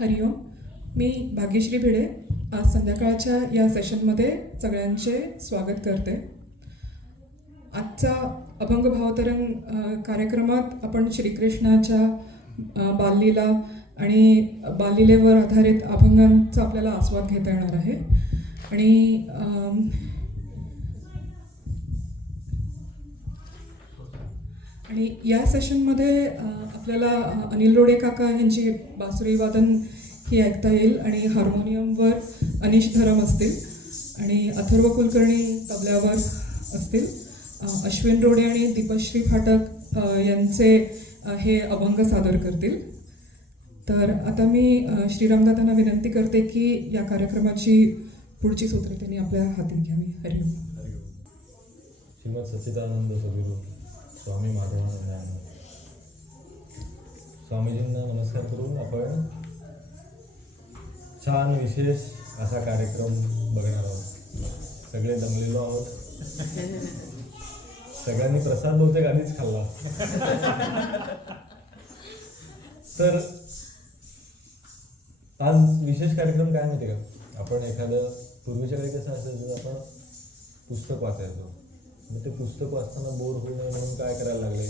हरिओम. मी भाग्यश्री भिडे आज संध्याकाळच्या या सेशनमध्ये सगळ्यांचे स्वागत करते. आजचा अभंग भावतरंग कार्यक्रमात आपण श्रीकृष्णाच्या बाललीला आणि बाललीलेवर आधारित अभंगांचा आपल्याला आस्वाद घेता येणार आहे. आणि या सेशनमध्ये आपल्याला अनिल रोडे काका यांची बासरी वादन ही ऐकता येईल आणि हार्मोनियमवर अनिश धरम असतील आणि अथर्व कुलकर्णी तबल्यावर असतील. अश्विन रोडे आणि दीपश्री फाटक यांचे हे अभंग सादर करतील. तर आता मी श्रीरामदादांना विनंती करते की या कार्यक्रमाची पुढची सूत्रे त्यांनी आपल्या हाती घ्यावी. हरिओम. श्रीमद सच्चिदानंद सद्गुरू स्वामी माधवानंद स्वामीजींना नमस्कार करून आपण छान विशेष असा कार्यक्रम बघणार आहोत. सगळे दमलेलो आहोत. सगळ्यांनी प्रसाद बहुतेक आधीच खाल्ला. तर आज विशेष कार्यक्रम काय माहिती का, आपण एखादं पूर्वीच्या काही कसं असायचं, आपण पुस्तक वाचायचो. मग ते पुस्तक वाचताना बोर होऊ नये म्हणून काय करायला लागले,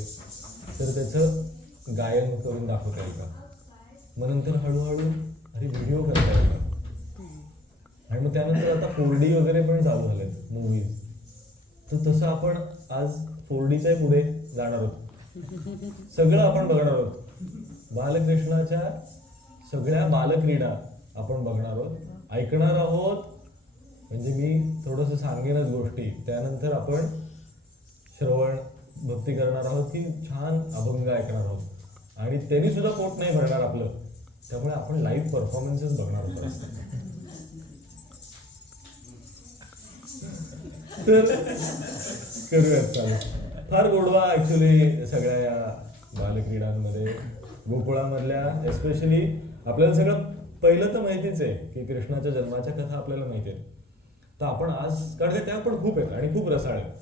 तर त्याचं गायन करून दाखवता येईल का. मग नंतर हळूहळू अरे व्हिडिओ करता येईल का. आणि मग त्यानंतर आता 4D वगैरे पण चालू झालेत मूवीज. तर तसं आपण आज 4Dच्या पुढे जाणार आहोत. सगळं आपण बघणार आहोत. बालकृष्णाच्या सगळ्या बालक्रीडा आपण बघणार आहोत, ऐकणार आहोत. म्हणजे मी थोडंसं सांगेनच गोष्टी, त्यानंतर आपण श्रवण भक्ती करणार आहोत की छान अभंग ऐकणार आहोत. आणि त्यांनी सुद्धा पोट नाही भरणार आपलं, त्यामुळे आपण लाईव्ह परफॉर्मन्सेस बघणार आहोत. तर करूयात चालू. फार गोडवा ऍक्च्युली सगळ्या या बालक्रीडांमध्ये. गोकुळामधल्या एस्पेशली आपल्याला सगळं पहिलं तर माहितीच आहे की कृष्णाच्या जन्माच्या कथा आपल्याला माहिती आहे. तर आपण आज, कारण त्या पण खूप आहेत आणि खूप रसाळ आहेत,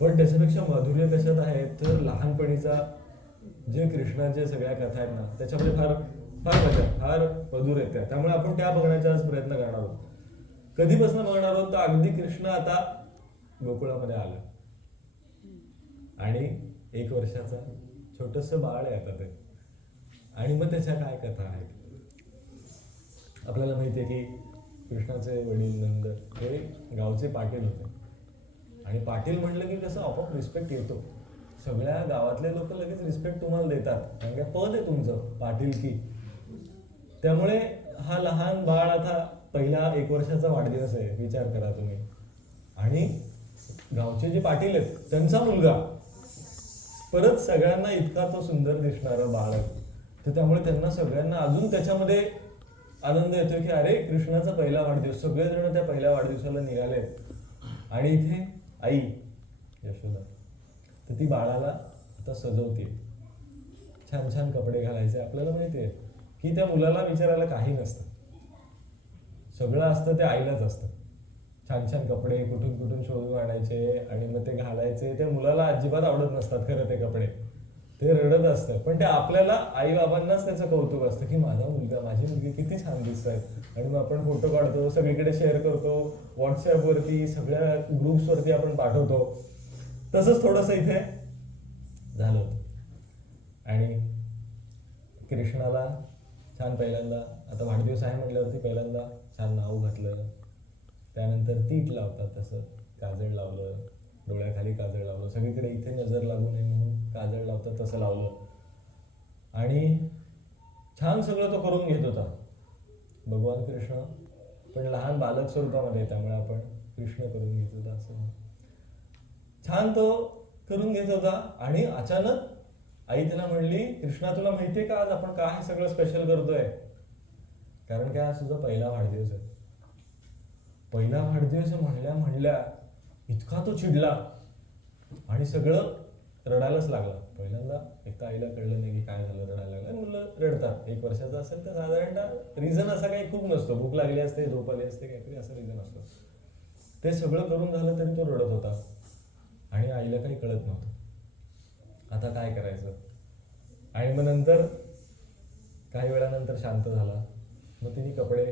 पण त्याच्यापेक्षा माधुर्य कशात आहे तर लहानपणीचा जे कृष्णाच्या सगळ्या कथा आहेत ना, त्याच्यामध्ये फार फार मजा, फार मधुर आहेत त्या. त्यामुळे आपण त्या बघण्याचा आज प्रयत्न करणार आहोत. कधीपासून बघणार आहोत तर अगदी कृष्ण आता गोकुळामध्ये आलं आणि 1 वर्षाचा छोटस बाळ आहे आता ते. आणि मग त्याच्या काय कथा आहेत. आपल्याला माहिती आहे की कृष्णाचे वडील नंद हे गावचे पाटील होते. आणि पाटील म्हटलं की कसं आपोआप रिस्पेक्ट येतो. सगळ्या गावातले लोक लगेच रिस्पेक्ट तुम्हाला देतात, कारण काय पद आहे तुमचं पाटील की. त्यामुळे हा लहान बाळ आता पहिला 1 वर्षाचा वाढदिवस आहे, विचार करा तुम्ही. आणि गावचे जे पाटील आहेत त्यांचा मुलगा परत सगळ्यांना इतका तो सुंदर दिसणारा बाळ आहे. तर त्यामुळे त्यांना सगळ्यांना अजून त्याच्यामध्ये आनंद येतोय की अरे कृष्णाचा पहिला वाढदिवस, सगळेजण त्या पहिल्या वाढदिवसाला निघाले. आणि इथे आई यशोदा तर ती बाळाला आता सजवते, छान छान कपडे घालायचे. आपल्याला माहितीये की त्या मुलाला विचारायला काही नसतं, सगळं असतं ते आईलाच असतं. छान छान कपडे कुठून कुठून शोधून आणायचे आणि मग ते घालायचे. त्या मुलाला अजिबात आवडत नसतात खरं ते कपडे, ते रडत असतं. पण ते आपल्याला आई बाबांनाच त्याचं कौतुक असतं की माझा मुलगा, माझी मुलगी किती छान दिसत आहेत. आणि मग आपण फोटो काढतो, सगळीकडे शेअर करतो, व्हॉट्सअपवरती सगळ्या ग्रुप्सवरती आपण पाठवतो. तसंच थोडंसं इथे झालं होतं. आणि कृष्णाला छान पहिल्यांदा आता वाढदिवस आहे म्हटल्यावरती पहिल्यांदा छान नाव घातलं. त्यानंतर तीट लावतात तसं काजळ लावलं, डोळ्याखाली काजळ लावलं, सगळीकडे इथे नजर लागू नये म्हणून काजळ लावतात तसं लावलं. आणि छान सगळं तो करून घेत होता भगवान कृष्ण, पण लहान बालक स्वरूपामध्ये, त्यामुळे आपण कृष्ण करून घेत होता असं छान तो करून घेत होता. आणि अचानक आई त्याला म्हणली, कृष्णा तुला माहितीये का आज आपण काय सगळं स्पेशल करतोय. कारण काय आज तुझा पहिला वाढदिवस आहे. पहिला वाढदिवस म्हणल्या इतका तो चिडला आणि सगळं रडायलाच लागला. पहिल्यांदा एक तर आईला कळलं नाही की काय झालं, रडायला लागला. मुलं रडतात, 1 वर्षाचा असेल तर साधारणतः रिझन असा काही खूप नसतो, भूक लागली असते, झोप आली असते, काहीतरी असं रिझन असतो. ते सगळं करून झालं तरी तो रडत होता आणि आईला काही कळत नव्हतं आता काय करायचं. आणि मग नंतर काही वेळानंतर शांत झाला मग तिने कपडे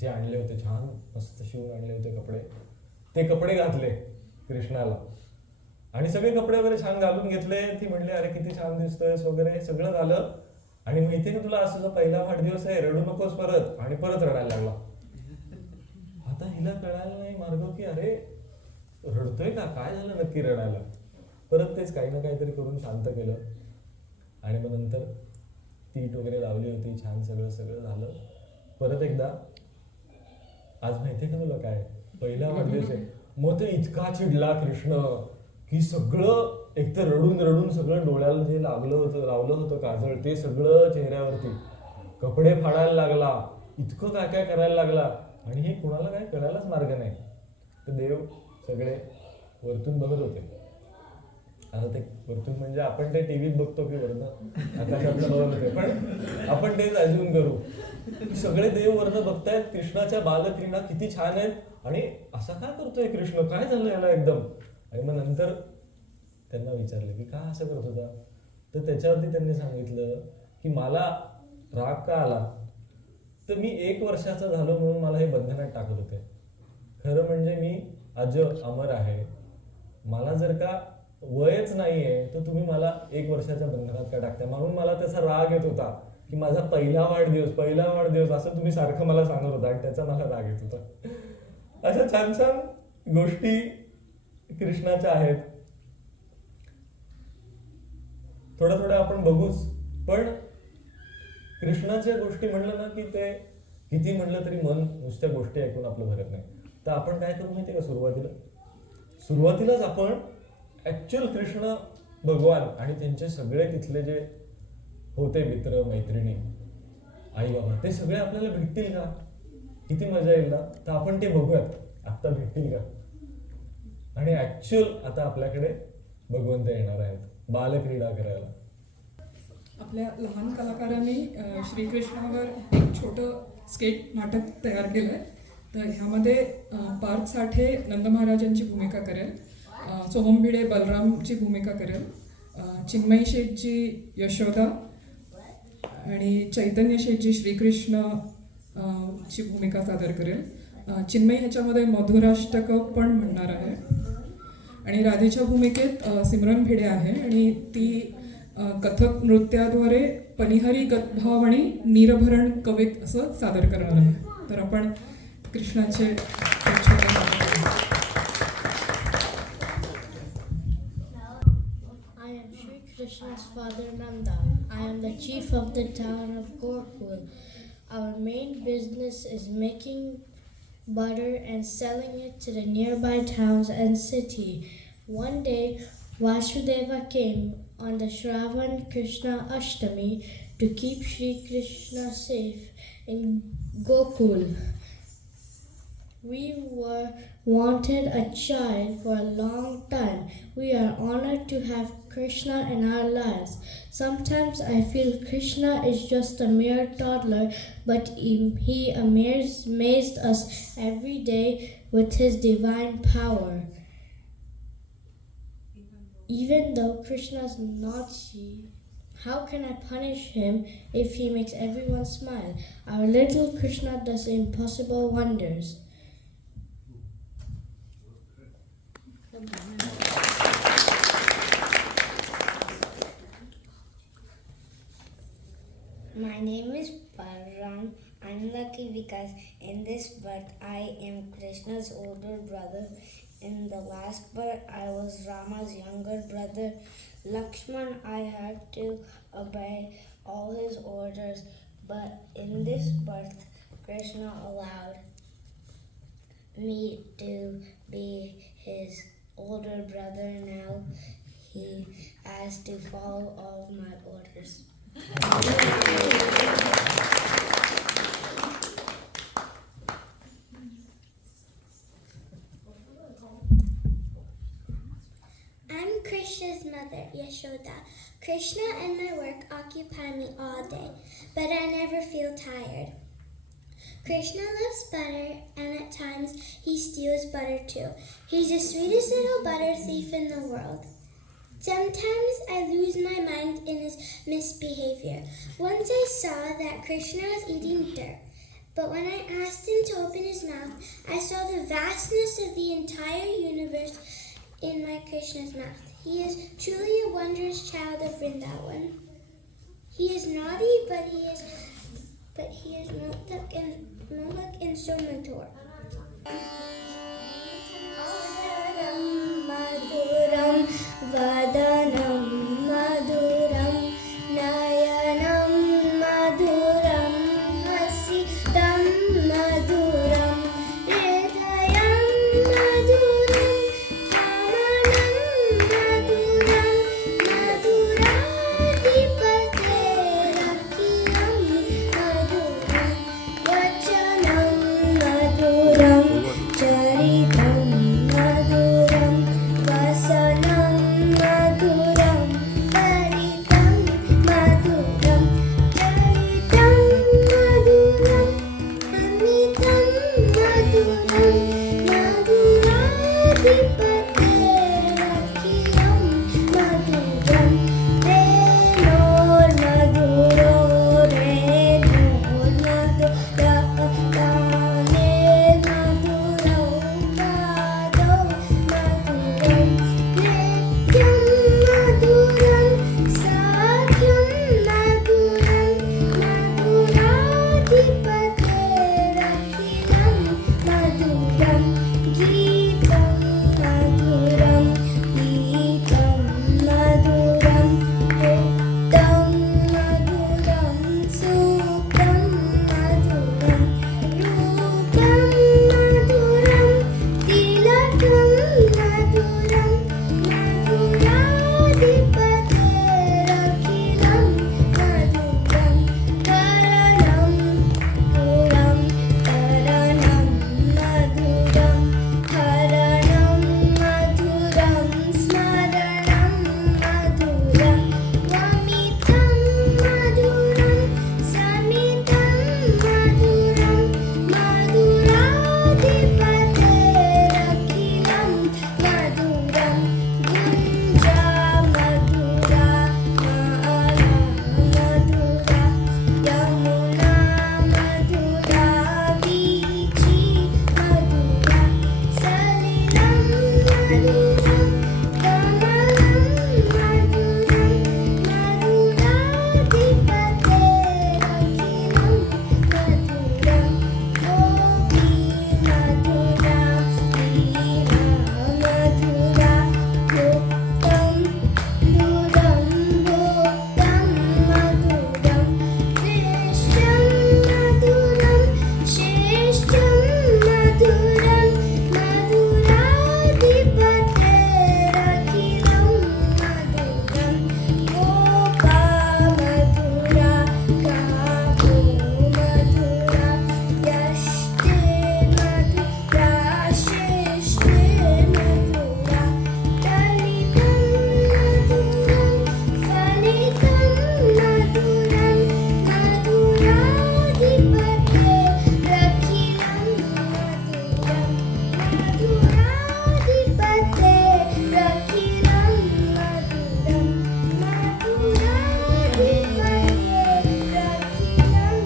जे आणले होते छान मस्त शिवून आणले होते कपडे, ते कपडे घातले कृष्णाला आणि सगळे कपडे वगैरे छान घालून घेतले. ती म्हणली अरे किती छान दिसतोयस वगैरे सगळं झालं. आणि माहितीये का तुला, असं तुझा पहिला वाढदिवस आहे, रडू नकोस परत. आणि परत रडायला लागला. आता हिला कळायला नाही मार्ग की अरे रडतोय का, काय झालं नक्की रडायला. परत तेच काही ना काहीतरी करून शांत केलं. आणि मग नंतर तीट वगैरे लावली होती, छान सगळं सगळं झालं. परत एकदा, आज माहितीये का तुला काय, पहिला वाढदिवस आहे. मग ते इतका चिडला कृष्ण की सगळं एकतर रडून रडून सगळं डोळ्याला जे लावलं होतं काजळ ते सगळं चेहऱ्यावरती, कपडे फाडायला लागला, इतकं काय काय करायला लागला. आणि हे कुणाला काय कळायलाच मार्ग नाही. तर देव सगळे वरतून बघत होते. आता ते वरतून म्हणजे आपण ते टीव्हीत बघतो की वरनं आकाशातलं बघत होते, पण आपण तेच अजून करू की सगळे देव वरनं बघतायत कृष्णाच्या बालक्रीडा किती छान आहेत आणि असा का करतोय कृष्ण, काय झालं याला एकदम. आणि मग नंतर त्यांना विचारलं की का असं करत होता. तर त्याच्यावरती त्यांनी सांगितलं की मला राग का आला, तर मी 1 वर्षाचा झालो म्हणून मला हे बंधनात टाकत होते. खरं म्हणजे मी अज अमर आहे. मला जर का वयच नाहीये तर तुम्ही मला 1 वर्षाच्या बंधनात का टाकताय. म्हणून मला त्याचा राग येत होता की माझा पहिला वाढदिवस असं तुम्ही सारखं मला सांगत होता आणि त्याचा मला राग येत होता. अशा छान छान गोष्टी कृष्णाच्या आहेत. थोड्या थोड्या आपण बघूच, पण कृष्णाच्या गोष्टी म्हणलं ना की ते किती म्हणलं तरी मन नुसत्या गोष्टी ऐकून आपलं भरत नाही. तर आपण काय करू माहितीये का, सुरुवातीलाच आपण ऍक्च्युअल कृष्ण भगवान आणि त्यांचे सगळे तिथले जे होते मित्र मैत्रिणी आई बाबा ते सगळे आपल्याला भेटतील का, किती मजा येईल ना. तर आपण ते बघूयात आता भेटतील का. आणि ऍक्च्युअल आता आपल्याकडे भगवंत येणार आहेत बालक्रीडा करायला. आपल्या लहान कलाकारांनी श्रीकृष्णावर एक छोटं स्केट नाटक तयार केलं आहे. तर ह्यामध्ये पार्थ साठे नंद महाराजांची भूमिका करेल, सोहम भिडे बलरामची भूमिका करेल, चिन्मयी शेठजी यशोदा आणि चैतन्य शेठजी श्रीकृष्ण ची भूमिका सादर करेल. चिन्मयी ह्याच्यामध्ये मधुराष्टक पण म्हणणार आहे. आणि राधेच्या भूमिकेत सिमरन भिडे आहे आणि ती कथक नृत्याद्वारे पनिहारी गतभाव आणि नीरभरण कवित असं सादर करणार आहे. तर आपण कृष्णाचे I am Sri Krishna's father Nanda. I am the chief of the town of Gokul. Our main business is making butter and selling it to the nearby towns and city. One day, Vasudeva came on the Shravan Krishna Ashtami to keep Sri Krishna safe in Gokul. We were wanted a child for a long time. We are honored to have Krishna in our lives. Sometimes I feel Krishna is just a mere toddler, but he amazed us every day with his divine power. Even though Krishna is naughty, how can I punish him if he makes everyone smile? Our little Krishna does impossible wonders. My name is Balram. I'm lucky because in this birth I am Krishna's older brother. In the last birth I was Rama's younger brother. Lakshman, I had to obey all his orders, but in this birth Krishna allowed me to be his older brother. Now he has to follow all of my orders. I'm Krishna's mother, Yashoda. Krishna and my work occupy me all day, but I never feel tired. Krishna loves butter, and at times he steals butter too. He's the sweetest little butter thief in the world. Sometimes I lose my mind in his misbehavior. Once I saw that Krishna was eating dirt. But when I asked him to open his mouth, I saw the vastness of the entire universe in my Krishna's mouth. He is truly a wondrous child of Vrindavan. He is naughty, but he is Modak and so mature. Maduram vadanam maduram nayanam maduram hasitam maduram hridayam maduram kamanam maduram maduradipate akilam maduram vachanam maduram charitam maduram vasanam maduram paritam maduram charitam maduram amitam maduram maduradipate akilam maduram renor maduro renor madura kaner maduro mado maduram nityam maduram sakyam maduram maduradipate akilam maduram geetam maduram geetam maduram uttam maduram sukam maduram rupam maduram tilakam maduram maduradipate akilam maduram karanam puram karanam maduram haranam maduram smaranam maduram vamitam maduram samitam maduram maduradipate akilam maduram gunja madura maala madura yamuna madura vichi madura salilam maduram kamalam maduram maduradipate akilam maduram gopi madura veera madura bhuktam duram bhuktam maduram krishnam maduram shreshtam maduram maduradipate akilam maduram gopa madura kapo madura yashte madura shreshte madura dalitam maduram falitam maduram maduradipate akilam maduram maduradipate akilam maduram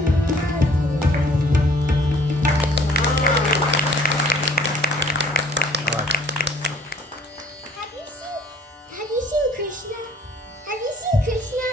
Have you seen Krishna? Have you seen Krishna?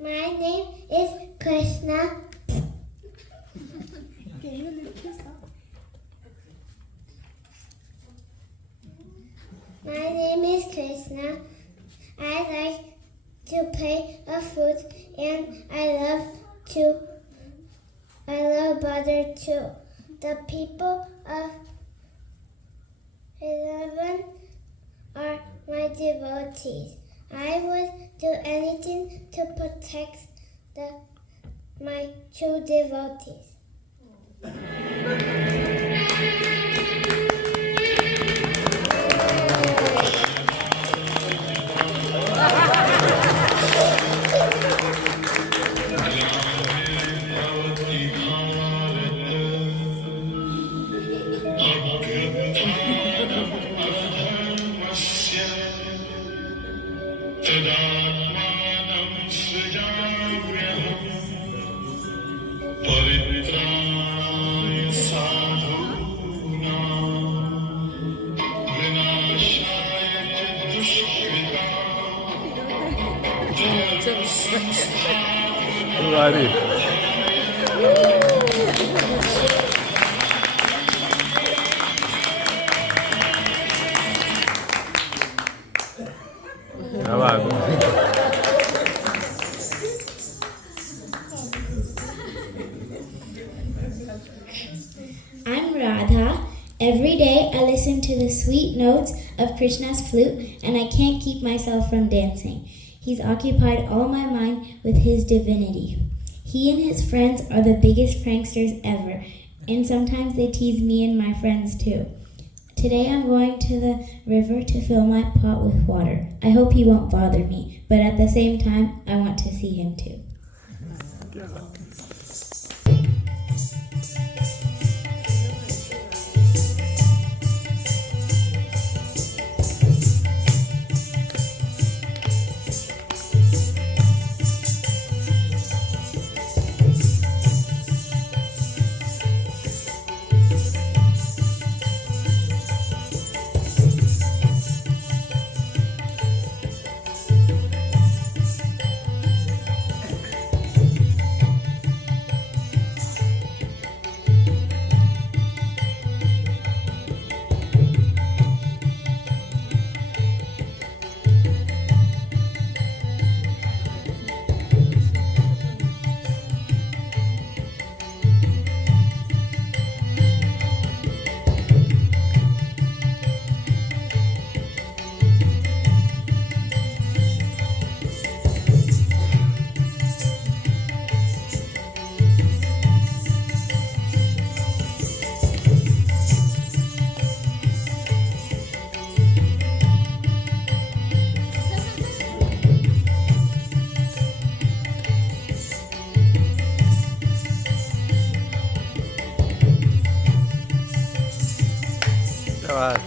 My name is Krishna. My name is Krishna. I like to play a flute and I love butter too. The people of 11 are my devotees. I would do anything to protect my two devotees. भारी. क्या बात है. I'm Radha. Every day I listen to the sweet notes of Krishna's flute and I can't keep myself from dancing. He's occupied all my mind with his divinity. He and his friends are the biggest pranksters ever, and sometimes they tease me and my friends too. Today I'm going to the river to fill my pot with water. I hope he won't bother me, but at the same time, I want to see him too. क्या बात.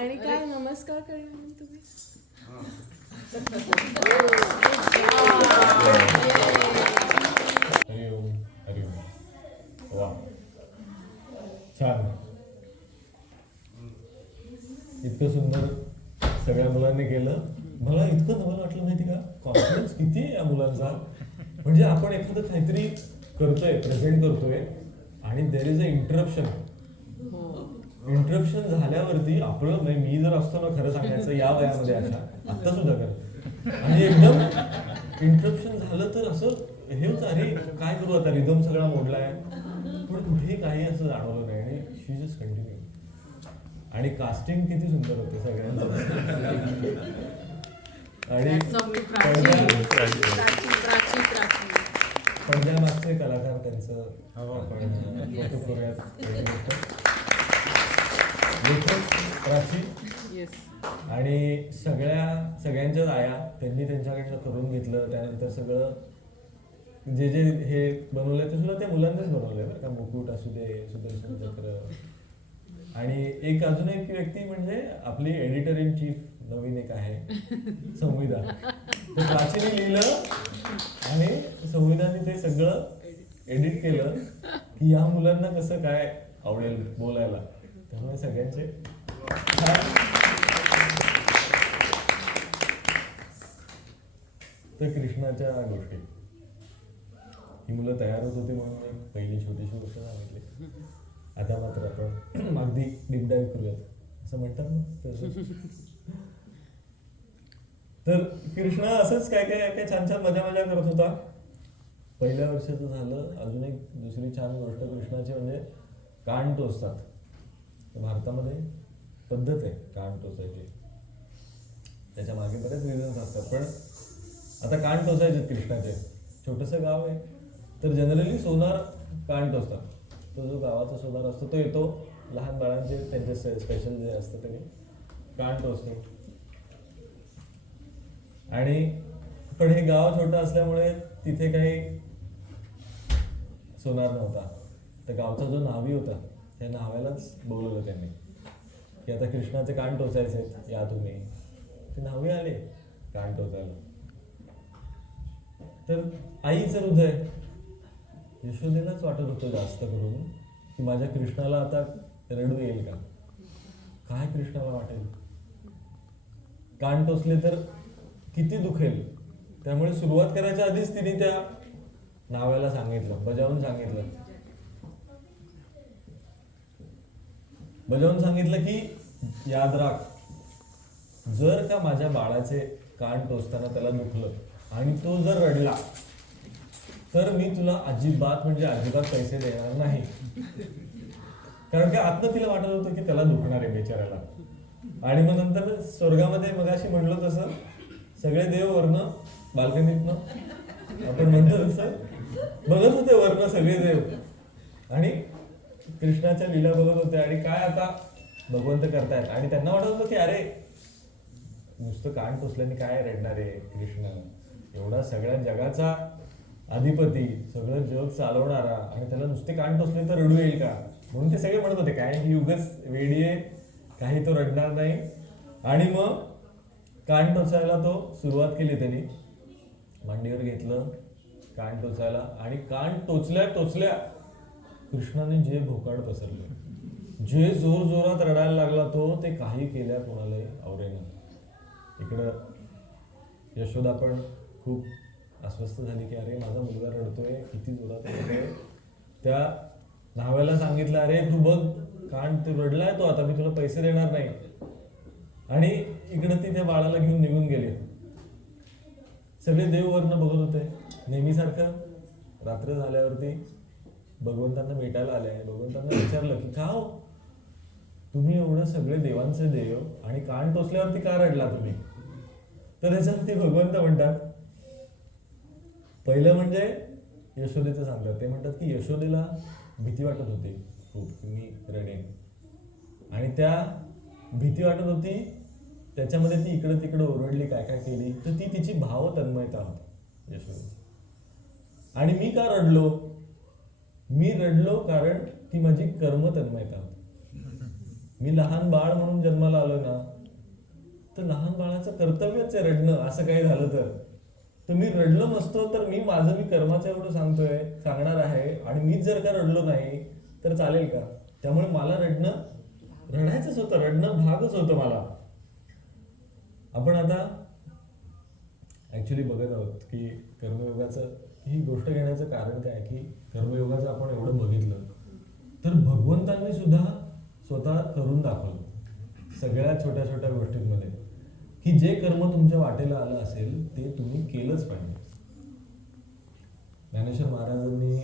आणि काय नमस्कार करणार तुम्ही हरिओम हरिओम. वा छान. इतकं सुंदर सगळ्या मुलांनी केलं. मला इतकं नवल वाटलं माहिती का, कॉन्फिडन्स किती आहे या मुलांचा. म्हणजे आपण एखादं काहीतरी करतोय, प्रेझेंट करतोय आणि there is a interruption. Interruption झाल्यावरती आपलं म्हणजे मी जर असतो ना खरं सांगायचं या वयामध्ये अशा आत्ता सुद्धा कर आणि एकदम इंटरप्शन झालं तर असं हे होतं, अरे काय करू आता, रिदम सगळा मोडलाय, पण कुठेही काही असं जाणवलं नाही आणि शी जस्ट कंटिन्यू. आणि कास्टिंग किती सुंदर होते सगळ्यांचं. आणि पडद्यामागचे कलाकार त्यांचं आपण कौतुक करूयात. लेखक प्राची आणि सगळ्यांच्याच आया त्यांनी त्यांच्याकडनं करून घेतलं. त्यानंतर सगळं जे जे हे बनवलंय ते सुद्धा त्या मुलांनीच बनवलंय बरं का. मुकुट असू दे, सुदर्शन चक्र. आणि एक अजून एक व्यक्ती म्हणजे आपली एडिटर इन चीफ नवीन एक आहे संविधा. ते प्राचीने लिहिलं आणि संविधाने ते सगळं एडिट केलं की या मुलांना कसं काय आवडेल बोलायला. त्यामुळे सगळ्यांचे तर कृष्णाच्या गोष्टी ही मुलं तयार होत होती म्हणून एक पहिली छोटीशी गोष्ट सांगितली. आता मात्र आपण अगदी डीप डाईव्ह करूयात असं म्हणतात ना. तर कृष्ण असंच काय काय काय छान छान मजा करत होता. पहिल्या वर्षाचं झालं. अजून एक दुसरी छान गोष्ट कृष्णाची म्हणजे कान टोचतात. भारतामध्ये पद्धत आहे कान टोचायची. त्याच्या मागे बरेच रिझन्स असतात, पण आता कान टोचायचे कृष्णाचे. छोटंसं गाव आहे तर जनरली सोनार कान टोचतात. तो जो गावाचा सोनार असतो तो येतो, लहान बाळांचे त्यांचे स्पेशल जे असतं त्यांनी कान टोचतो. आणि पण हे गाव छोटं असल्यामुळे तिथे काही सोनार नव्हता. तर गावचा जो न्हावी होता त्या न्हाव्यालाच बोलवलं त्यांनी की आता कृष्णाचे कान टोचायचे, या तुम्ही. ते न्हावी आले कान टोचायला. तर आईचं हृदय यशोदेलाच वाटत होतं जास्त करून की माझ्या कृष्णाला आता रडू येईल का, काय कृष्णाला वाटेल, कान टोचले तर किती दुखेल. त्यामुळे सुरुवात करायच्या आधीच तिने त्या न्हाव्याला सांगितलं, बजावून सांगितलं की याद राख, जर का माझ्या बाळाचे कान टोचताना त्याला दुखलं आणि तो जर रडला तर मी तुला अजिबात पैसे देणार नाही. कारण की आत्ता तिला वाटत होतं की त्याला दुखणार आहे बेचाऱ्याला. आणि मग नंतर स्वर्गामध्ये मगाशी म्हणलो तसं सगळे देव वर्ण बाल्कनीतनं आपण म्हणतो तसं बघत होते वर्ण सगळे देव आणि कृष्णाच्या लीला बघत होते. आणि काय आता भगवंत करतायत. आणि त्यांना वाटत होतं की अरे नुसतं कान टोचल्याने काय रडणार आहे कृष्ण, एवढा सगळ्या जगाचा अधिपती, सगळं जग चालवणारा, आणि त्याला नुसते कान टोचले तर रडू येईल का. म्हणून ते सगळे म्हणत होते काय ही उगाच वेडी आहे, काही तो रडणार नाही. आणि मग कान टोचायला तो सुरुवात केली. त्यांनी मांडीवर घेतलं कान टोचायला आणि कान टोचल्या कृष्णाने जे भोकाड पसरले, जे जोर जोरात रडायला लागला तो, ते काही केल्या कोणालाही आवरेना. इकडं यशोदा पण खूप अस्वस्थ झाली की अरे माझा मुलगा रडतोय, किती जोरात रडतोय. त्या न्हाव्याला सांगितलं अरे तू बघ कान तू रडलाय तो, आता मी तुला पैसे देणार नाही. आणि इकडं ती त्या बाळाला घेऊन निघून गेले. सगळे देव वर्ण बघत होते नेहमीसारखं. रात्र झाल्यावरती भगवंतांना भेटायला आले. भगवंतांना विचारलं की का हो तुम्ही एवढं सगळे देवांचे देव आणि कान टोचल्यावरती का रडला तुम्ही. तर त्याच्यावरती भगवंत म्हणतात, पहिलं म्हणजे यशोदेचं सांगतात. ते म्हणतात की यशोदेला भीती वाटत होती खूप की मी रडेन. आणि त्या भीती वाटत होती त्याच्यामध्ये ती इकडं तिकडं ओरडली, काय काय केली, तर ती तिची भाव तन्मयता होती यशोदा. आणि मी का रडलो, मी रडलो कारण ती माझी कर्म तन्मयता होती. मी लहान बाळ म्हणून जन्माला आलो ना, तर लहान बाळाचं कर्तव्यच आहे रडणं. असं काही झालं तर मी रडलो नसतो तर मी कर्माचं एवढं सांगणार आहे आणि मीच जर का रडलो नाही तर चालेल का. त्यामुळे मला रडायचंच होतं, रडणं भागच होतं मला. आपण आता ऍक्च्युली बघत आहोत की कर्मयोगाचं ही गोष्ट घेण्याचं कारण काय की कर्मयोगाचं आपण एवढं बघितलं तर भगवंतांनी सुद्धा स्वतः करून दाखवलं सगळ्या छोट्या छोट्या गोष्टींमध्ये की जे कर्म तुमच्या वाटेला आलं असेल ते तुम्ही केलंच पाहिजे. ज्ञानेश्वर महाराजांनी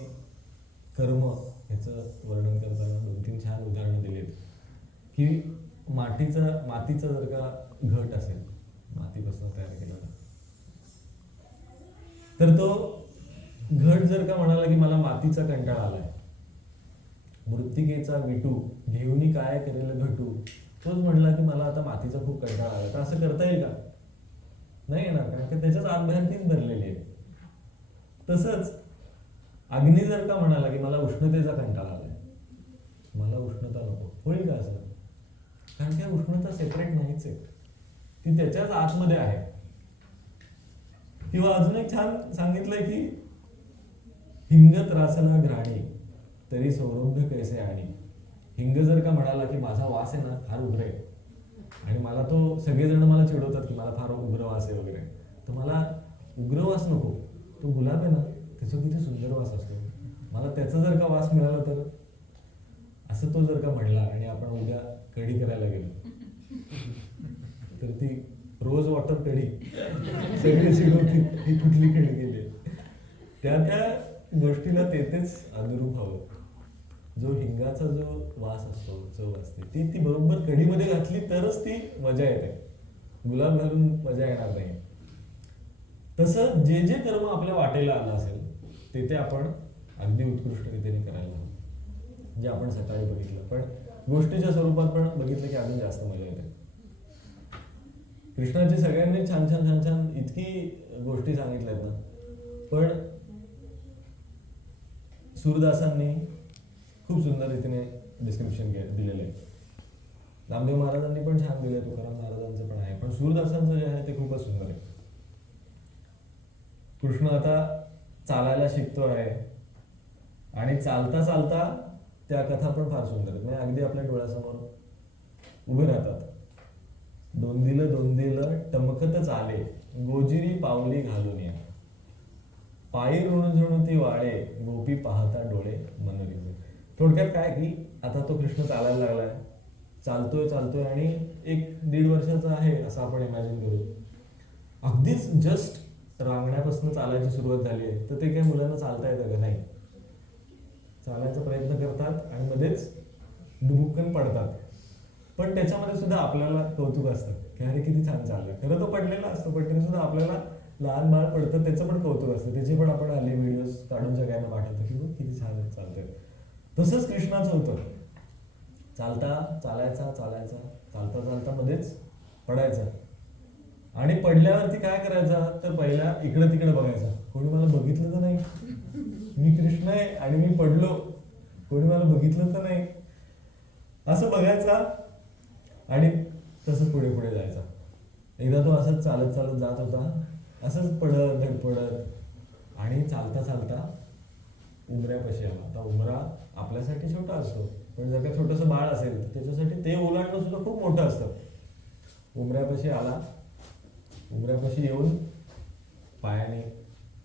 कर्म ह्याचं वर्णन करताना 2-3 छान उदाहरणं दिलीत की मातीचा जर का घट असेल, मातीपासून तयार केलेला, तर तो घट जर का म्हणाला की मला मातीचा कंटाळा आलाय, मृत्तिकेचा विटू घेऊनी काय करेल घटू, तोच म्हणला की मला आता मातीचा खूप कंटाळा आला, तर असं करता येईल का? नाही येणार, कारण की त्याच्याच आतबाहेर तीच भरलेली आहे. तसंच अग्नी जर का म्हणाला की मला उष्णतेचा कंटाळा आलाय, मला उष्णता नको, होईल का असं? कारण की उष्णता सेपरेट नाहीच आहे, ती त्याच्याच आतमध्ये आहे. किंवा अजून एक छान सांगितलंय की हिंगत रासना घ्राणी तरी सौरभ्य कैसे आणि. हिंग जर का म्हणाला की माझा वास आहे ना फार उग्र आहे आणि मला तो सगळेजण मला चिडवतात की मला फार उग्र वास आहे वगैरे, तर मला उग्र वास नको, तो गुलाब आहे ना त्याचा किती सुंदर वास असतो, मला त्याचा जर का वास मिळाला तर, असं तो जर का म्हणला आणि आपण उद्या कढी करायला गेलो तर ती रोज वॉटर कढी सगळी चिडवतील ही कुठली कढी केली. त्या गोष्टीला तेच अनुरूप हवं. जो हिंगाचा जो वास असतो, चव असते, ती बरोबर कढीमध्ये घातली तरच ती मजा येते, गुलाब घालून मजा येणार नाही. तसं जे जे कर्म आपल्या वाटेला आलं असेल ते आपण अगदी उत्कृष्ट रीतीने करायला हवं. जे आपण सकाळी बघितलं, पण गोष्टीच्या स्वरूपात पण बघितलं की अजून जास्त मजा येते. कृष्णाची सगळ्यांनी छान छान छान छान इतकी गोष्टी सांगितल्यात ना, पण सूरदासांनी खूप सुंदर रीतीने डिस्क्रिप्शन दिलेलं आहे. नामदेव महाराजांनी पण छान दिलंय, तुकाराम महाराजांचं पण आहे, पण सूरदासांचं जे आहे ते खूपच सुंदर आहे. कृष्ण आता चालायला शिकतो आहे आणि चालता चालता त्या कथा पण फार सुंदर आहेत. म्हणजे अगदी आपल्या डोळ्यासमोर उभे राहतात. दोन दिलं टमकत चाले गोजिरी पावली घालून या, पायी ऋण ती वाळे गोपी पाहता डोळे मनोरिजे. थोडक्यात काय की आता तो कृष्ण चालायला लागलाय, चालतोय आणि 1-1.5 वर्षाचा आहे असं आपण इमॅजिन करू. अगदीच जस्ट रांगण्यापासून चालायची सुरुवात झाली आहे, तर ते काही मुलांना चालता येतं का? नाही. चालायचा प्रयत्न करतात आणि मध्येच डुबुक्कन पडतात, पण त्याच्यामध्ये सुद्धा आपल्याला कौतुक असतं की अरे किती छान चाललंय. खरं तो पडलेला असतो, पण तरी सुद्धा आपल्याला लहान बाळ पडतं त्याचं पण कौतुक असतं, त्याचे पण आपण हल्ली व्हिडिओज काढून सगळ्यांना पाठवतो की बघ किती छान चालतंय. तसंच कृष्णाचं होतं, चालता मध्येच पडायचं आणि पडल्यावरती काय करायचं तर पहिला इकडं तिकडं बघायचं, कोणी मला बघितलं तर नाही, मी कृष्ण आहे आणि मी पडलो, कोणी मला बघितलं तर नाही, असं बघायचा आणि तसंच पुढे पुढे जायचा. एकदा तो असंच चालत जात होता, असंच पडत धडपडत आणि चालता उमऱ्यापाशी आला. आता उमरा आपल्यासाठी छोटा असतो, पण जर का छोटंसं बाळ असेल तर त्याच्यासाठी ते ओलांडणं सुद्धा खूप मोठं असतं. उमऱ्यापाशी आला, उमऱ्यापाशी येऊन पायाने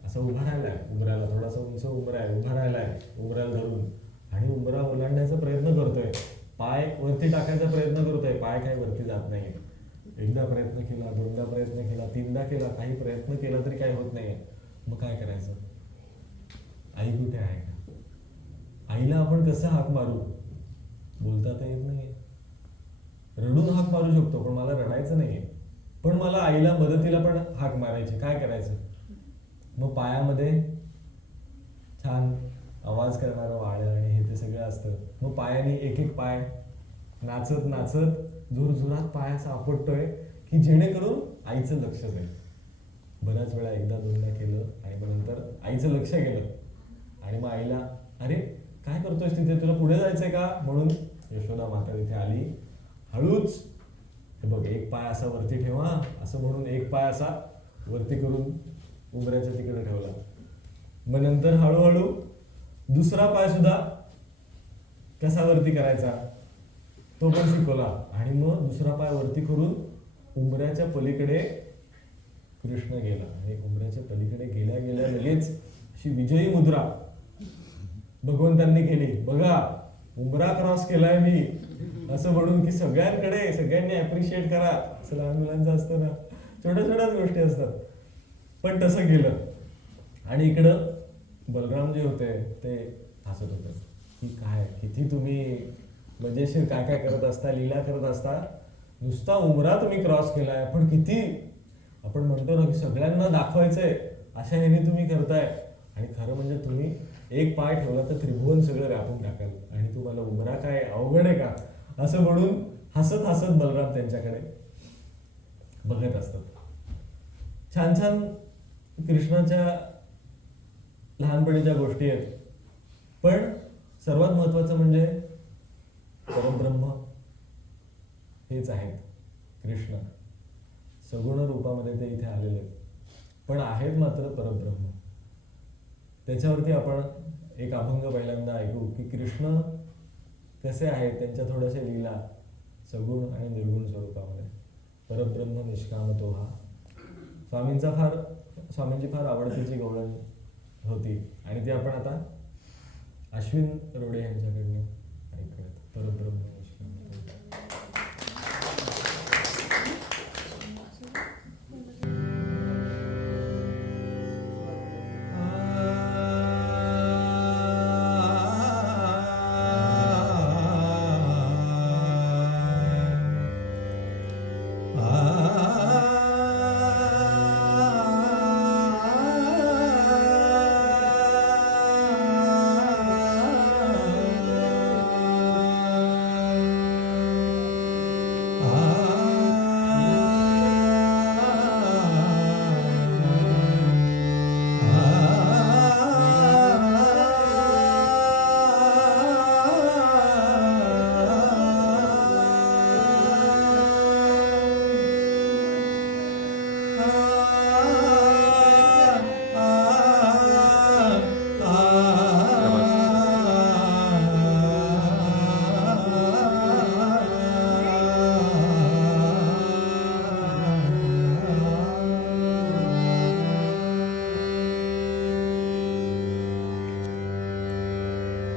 असं उभा राहिलाय, उमऱ्याला थोडासा उंच उमरा आहे, उभा राहिलाय उमऱ्याला धरून आणि उमरा ओलांडण्याचा प्रयत्न करतोय, पाय वरती टाकायचा प्रयत्न करतोय, पाय काही वरती जात नाहीये. एकदा प्रयत्न केला, 2दा प्रयत्न केला, 3दा केला, काही प्रयत्न केला तरी काही होत नाहीये. मग काय करायचं? आई कुठे आहे का? आईला आपण कसं हाक मारू? बोलता तर येत नाहीये, रडून हाक मारू शकतो पण मला रडायचं नाहीये, पण मला आईला मदतीला पण हाक मारायची. काय करायचं? मग पायामध्ये छान आवाज करणारं वाळं आणि हे ते सगळं असतं. मग पायाने एक पाय नाचत जोरजोरात पायाचा आपटतोय की जेणेकरून आईचं लक्ष जाईल. बऱ्याच वेळा 1दा-2दा केलं आणि मग नंतर आईचं लक्ष गेलं आणि मग आईला अरे काय करतोयस तिथे, तुला पुढे जायचंय का म्हणून यशोदा माता तिथे आली. हळूच हे बघ, एक पाय असा वरती ठेवा असं म्हणून एक पाय असा वरती करून उमऱ्याच्या तिकडे ठेवला. मग नंतर हळूहळू दुसरा पाय सुद्धा कसा वरती करायचा तो पण शिकवला आणि मग दुसरा पाय वरती करून उमऱ्याच्या पलीकडे कृष्ण गेला आणि उमऱ्याच्या पलीकडे गेल्या लगेच अशी विजयी मुद्रा भगवंतांनी केली. बघा उंबरा क्रॉस केलाय मी, असं म्हणून की सगळ्यांकडे सगळ्यांनी अप्रिशिएट करा. असं लहान मुलांचं असतं ना, छोट्या छोट्याच गोष्टी असतात. पण तसं केलं. आणि इकडं बलराम जे होते ते हसत होते की काय किती तुम्ही मजेशीर काय काय करत असता, लीला करत असता. नुसता उमरा तुम्ही क्रॉस केलाय, पण किती आपण म्हणतो ना की सगळ्यांना दाखवायचंय अशा ह्याने तुम्ही करताय. आणि खरं म्हणजे तुम्ही एक पाय ठेवला तर त्रिभुवन सगळं व्यापून टाकाल आणि तुम्हाला उमरा काय अवघड आहे का, असं म्हणून हसत हसत बलराम त्यांच्याकडे बघत असतात. छान छान कृष्णाच्या लहानपणीच्या गोष्टी आहेत. पण सर्वात महत्वाचं म्हणजे परब्रह्म हेच आहेत कृष्ण. सगुण रूपामध्ये ते इथे आलेले आहेत, पण आहेत मात्र परब्रह्म. त्याच्यावरती आपण एक अभंग पहिल्यांदा ऐकू की कृष्ण कसे आहेत, त्यांच्या थोड्याशा लीला सगुण आणि निर्गुण स्वरूपामध्ये. परब्रह्म निष्कामतो हा स्वामींची फार आवडतीची गवळण होती आणि ती आपण आता अश्विन रोडे यांच्याकडनं ऐकूयात. परब्रह्म निष्कामतो.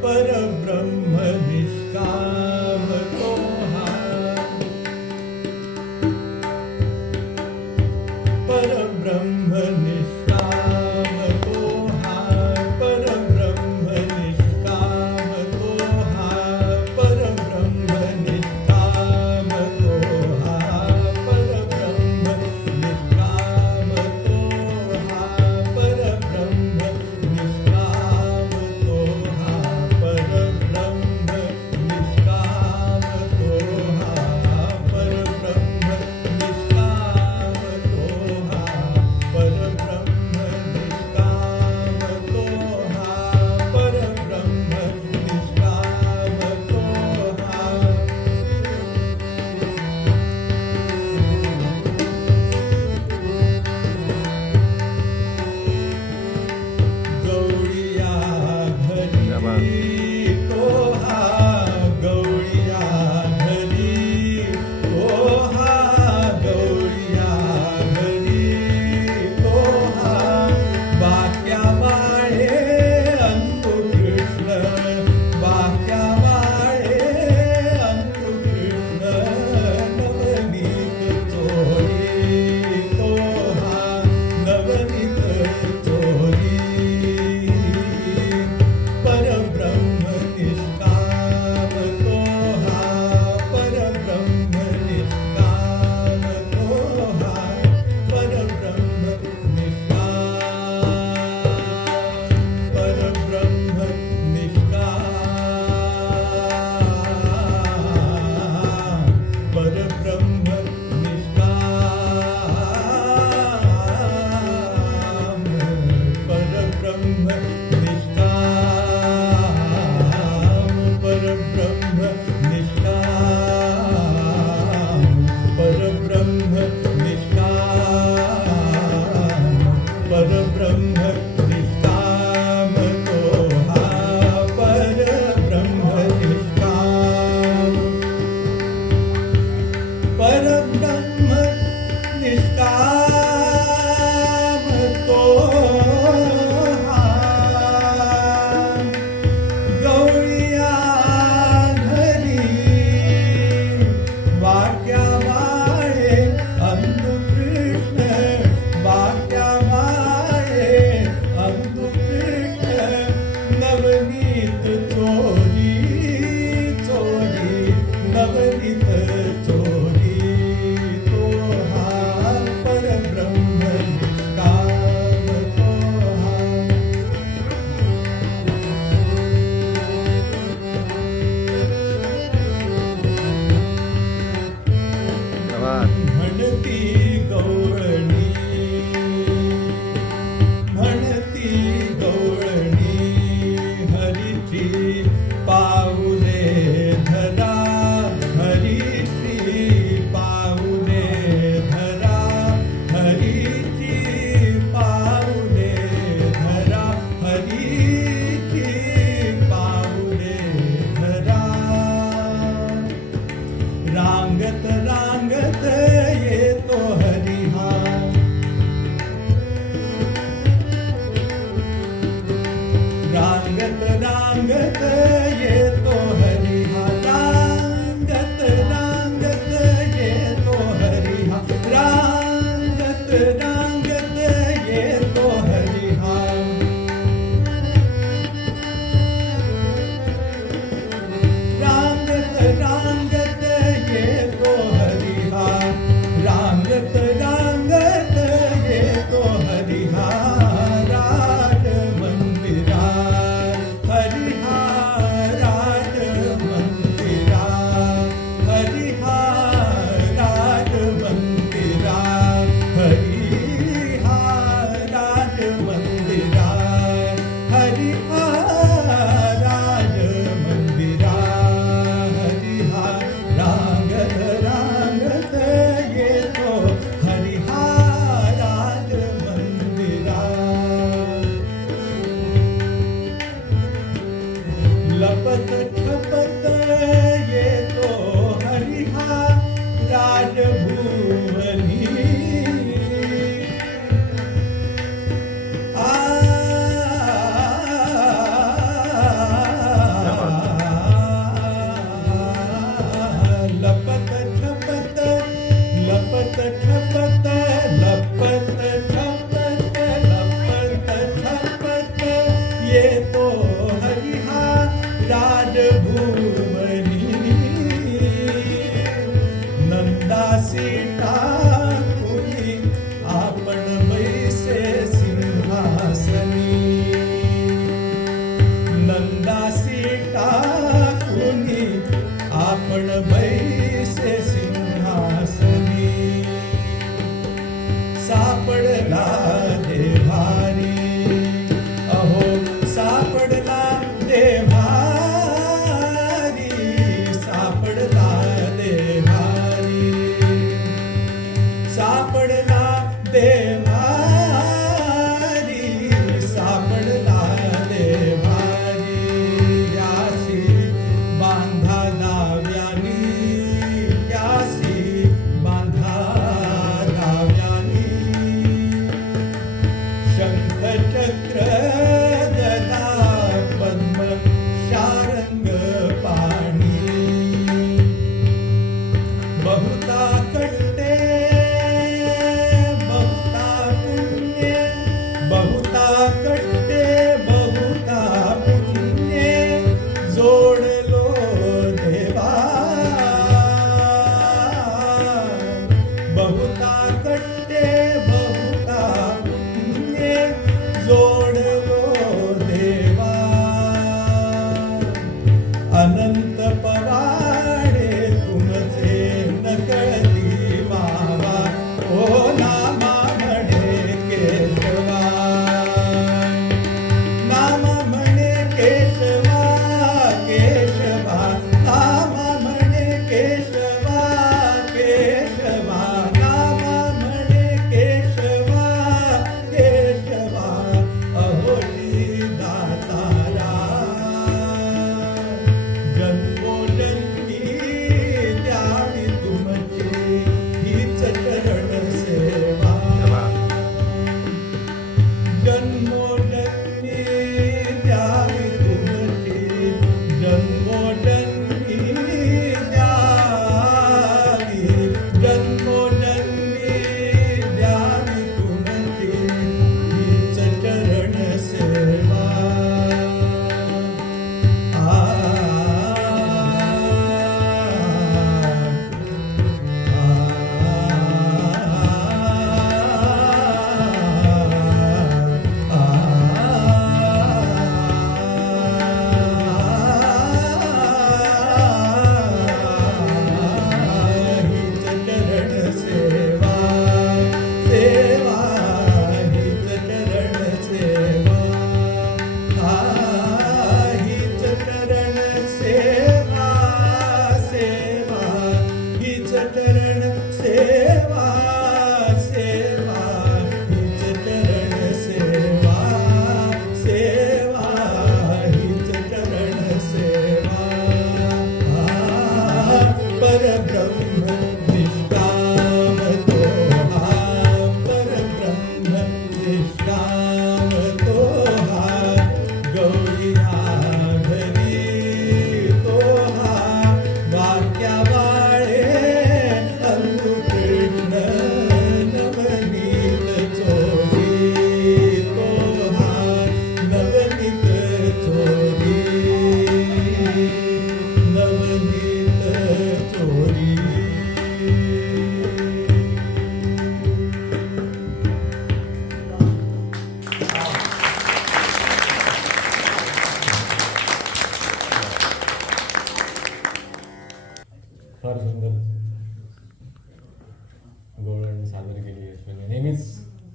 परब्रह्म निष्कामतो हा परब्रह्म निष्कामतो हा परब्रह्म निष्कामतो हा परब्रह्म निष्कामतो हा परब्रह्म निष्कामतो हा परब्रह्म निष्कामतो हा परब्रह्म निष्कामतो हा परब्रह्म निष्कामतो हा परब्रह्म रांगत येतो हरिहा रांगत रांगत येतो हरिहा रांगत रांगत येतो हरिहा राज मंदिरात हरिहा राज मंदिरात हरिहा राज मंदिरात हरिहा राज मंदिरात हरिहा राज मंदिरात हरिहा रांगत रांगत येतो हरिहा राज मंदिरात लपत छपत येतो हरिहा राजभुवनी लपत छपत लपत छपत लपत छपत लपत छपत येतो हरिहा राजभुवनी नंदासी टाकुनी आपण बैसे सिंहासनी नंदासी टाकुनी आपण बैसे सिंहासनी सापडला देवारी अहो सापडला देवारी सापडला देवारी सापडला देवारी सापडला देवारी यासी बांधा लाव्यानी यासी बांधा लाव्यानी शंखचक्र गदा पद्म शारंग पाणी बहुता कष्टे बहुता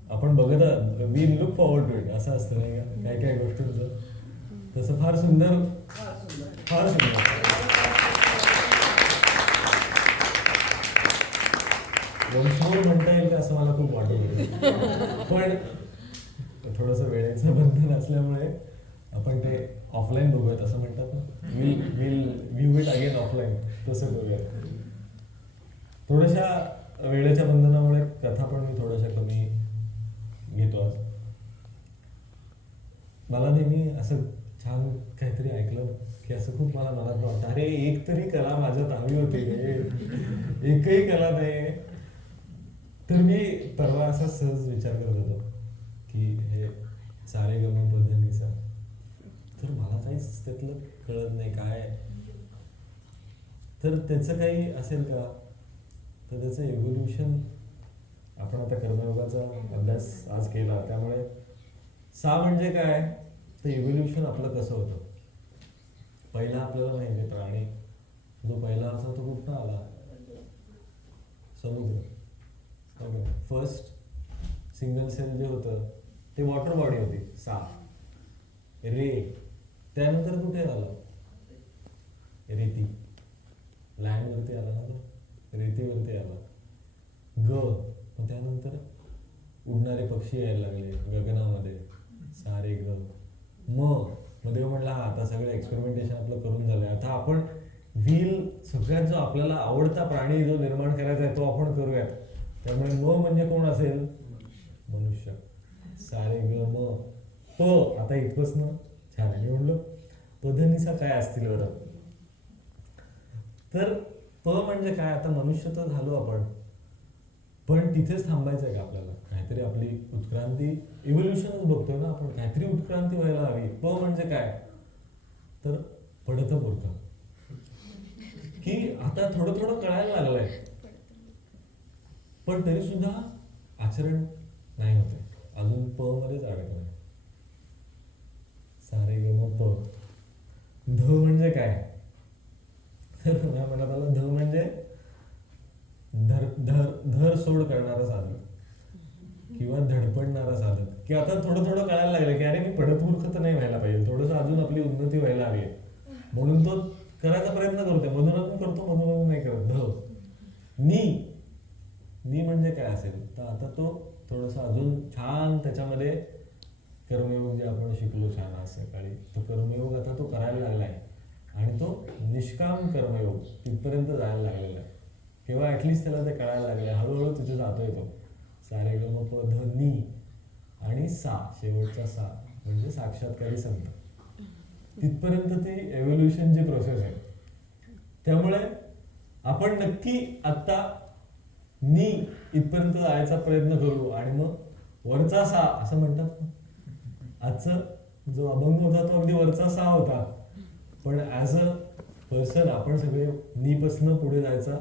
आपण बघत we look forward to it असं असतं नाही का काही काही गोष्टींचं. तसं फार सुंदर फार सुंदर वंशावर म्हणता येईल का असं मला खूप वाटत होतं. पण थोडंसं वेळेचं बंधन असल्यामुळे आपण ते ऑफलाईन बघूयात असं म्हणतात ना, will view it again offline, तसं करूयात. थोड्याशा वेळेच्या बंधनामुळे कथा पण मी थोड्याशा कमी घेतो आज. मला नेहमी असं छान काहीतरी ऐकलं की असं खूप मला मनात वाटतं, अरे एक तरी कला माझ्यात हवी होती, एकही कला नाही. तर मी परवा असा सहज विचार करत होतो की हे सारे गम पधनिसा, तर मला काहीच त्यातलं कळत नाही काय, तर त्याचं काही असेल का, तर त्याचं एव्होल्युशन आपण आता कर्मयोगाचा अभ्यास आज केला त्यामुळे सा म्हणजे काय, तर एव्होल्युशन आपलं कसं होतं. पहिला आपल्याला माहिती आहे प्राणी जो पहिला असा तो कुठं आला, समुद्र. फर्स्ट सिंगल सेल जे होतं ते वॉटर बॉडी होती सा. रे त्यानंतर कुठे आलं, रेती, लँडवरती आला ना तो, रेतीवरती आला. ग मग त्यानंतर उडणारे पक्षी यायला लागले गगनामध्ये, सारे ग. मग देव म्हणला हा आता सगळं एक्सपेरिमेंटेशन आपलं करून झालंय, आता आपण व्हील सगळ्यात जो आपल्याला आवडता प्राणी जो निर्माण करायचा आहे तो आपण करूयात. त्यामुळे म म्हणजे कोण असेल, मनुष्य. सारे ग म प, आता इथपच ना छान आहे. मी म्हणलो पधनिसा काय असतील बरं, तर प म्हणजे काय, आता मनुष्य तर झालो आपण, पण तिथेच थांबायचं आहे का आपल्याला, काहीतरी आपली उत्क्रांती, इव्होल्युशनच बघतोय ना आपण, काहीतरी उत्क्रांती व्हायला हवी. प म्हणजे काय, तर पडतं पुरतं, की आता थोडं थोडं कळायला लागलंय पण तरी सुद्धा आचरण नाही होते, अजून प मध्येच अडकलंय. सारे ग म प. ध म्हणजे काय, तर मला मनात आलं ध म्हणजे धर सोड करणारा साधक किंवा धडपडणारा साधक, की आता थोडं थोडं कळायला लागलं की अरे मी पडत मूर्ख तर नाही व्हायला पाहिजे, थोडंसं अजून आपली उन्नती व्हायला हवी आहे, म्हणून तो करायचा प्रयत्न करतोय. मधून करतो, मधून नाही करत. ध नी म्हणजे काय असेल, तर आता तो थोडंसं अजून छान त्याच्यामध्ये कर्मयोग जे आपण शिकलो छान आज सकाळी, तो कर्मयोग आता तो करायला लागलाय आणि तो निष्काम कर्मयोग तिथपर्यंत जायला लागलेला आहे. किंवा ऍटलिस्ट त्याला ते कळायला लागले, हळूहळू तिथे जातोय तो. सारे ग म प ध नी आणि सा, शेवटचा सा म्हणजे साक्षात्कारी संत. तिथपर्यंत ती एव्होल्युशनची प्रोसेस आहे. त्यामुळे आपण नक्की आता नी इथपर्यंत जायचा प्रयत्न करू आणि मग वरचा सा असं म्हणतात. आजचा जो अभंग होता तो अगदी वरचा सा होता, पण ऍज अ पर्सन आपण सगळे नीपासनं पुढे जायचा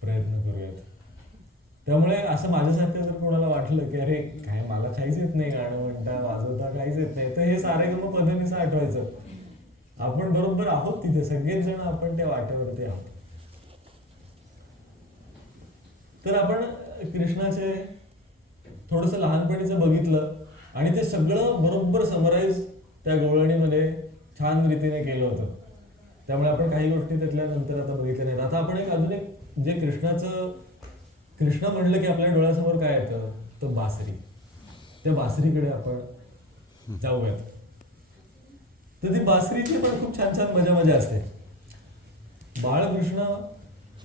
प्रयत्न करूयात. त्यामुळे असं माझ्यासारखं जर कोणाला वाटलं की अरे काय मला काहीच येत नाही, गाणं म्हणता वाजवता काहीच येत नाही, तर हे सारे गम पधनिसा आठवायचं. आपण बरोबर आहोत तिथे, सगळेच जण आपण त्या वाटेवरती आहोत. तर आपण कृष्णाचे थोडंसं लहानपणीचं बघितलं आणि ते सगळं बरोबर समराईज त्या गवळणीमध्ये छान रीतीने केलं होतं. त्यामुळे आपण काही गोष्टी त्यातल्या नंतर आता बघितल्या नाहीत. आता आपण अजून एक जे कृष्ण म्हणलं की आपल्या डोळ्यासमोर काय येतं, तर बासरी. त्या बासरीकडे आपण जाऊयात. तर ती बासरीची पण खूप छान छान मजा असते. बाळकृष्ण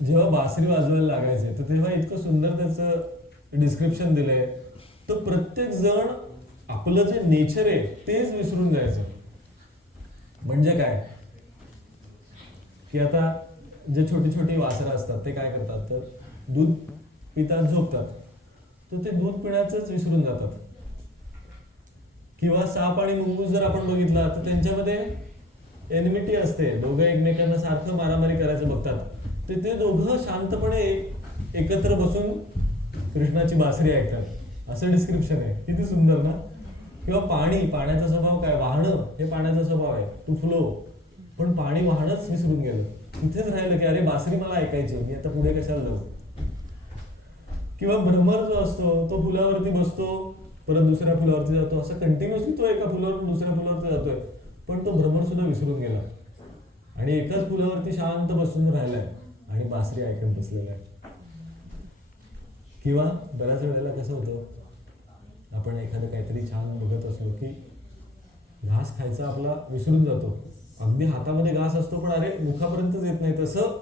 जेव्हा बासरी वाजवायला लागायचे तर तेव्हा इतकं सुंदर त्याचं डिस्क्रिप्शन दिलंय, तर प्रत्येक जण आपलं जे नेचर आहे तेच विसरून जायचं. म्हणजे काय की आता जे छोटी छोटी वासरं असतात ते काय करतात, तर दूध पितात झोपतात, तर ते दूध पिण्याचंच विसरून जातात. किंवा साप आणि मुंगूस जर आपण बघितला तर त्यांच्यामध्ये एनिमिटी असते, दोघं एकमेकांना सारखं मारामारी करायचं बघतात. ते दोघं शांतपणे एकत्र बसून कृष्णाची बासरी ऐकतात, असं डिस्क्रिप्शन आहे. किती सुंदर ना. किंवा पाण्याचा स्वभाव काय, वाहणं हे पाण्याचा स्वभाव आहे, टू फ्लो. पण पाणी वाहणंच विसरून गेलं, तिथेच राहिलं की अरे बासरी मला ऐकायची, मी आता पुढे कशाला जाऊ. किंवा भ्रमर जो असतो तो फुलावरती बसतो, परत दुसऱ्या फुलावरती जातो, असं कंटिन्युअसली तो एका फुलावरून दुसऱ्या फुलावरती जातोय, पण तो भ्रमर सुद्धा विसरून गेला आणि एकाच फुलावरती शांत बसून राहिलाय आणि बासरी ऐकत बसलेला आहे. किंवा बऱ्याच वेळेला कसं होतं, आपण एखादं काहीतरी छान बघत असलो की घास खायचा आपला विसरून जातो, अगदी हातामध्ये घास असतो पण अरे मुखापर्यंतच येत नाही. तसं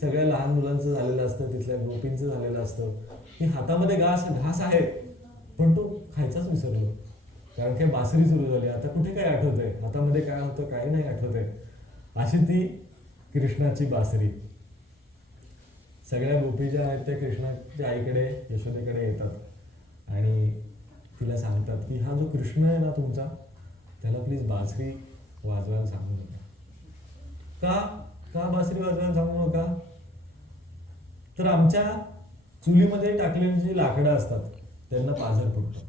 सगळ्या लहान मुलांचं झालेलं असतं, तिथल्या गोपींचं झालेलं असतं की हातामध्ये घास आहे पण तो खायचाच विसरलो, कारण काय बासरी सुरू झाली. आता कुठे काय आठवतंय, हातामध्ये काय होतं काही नाही आठवतंय. अशी ती कृष्णाची बासरी. सगळ्या गोपी ज्या आहेत त्या कृष्णाच्या आईकडे यशोदेकडे येतात आणि तिला सांगतात की हा जो कृष्ण आहे ना तुमचा, त्याला प्लीज बासरी वाजवायला सांगू नका. का बासरी वाजवायला सांगू नका? तर आमच्या चुलीमध्ये टाकलेली जी लाकडं असतात त्यांना पाझर फुटतो.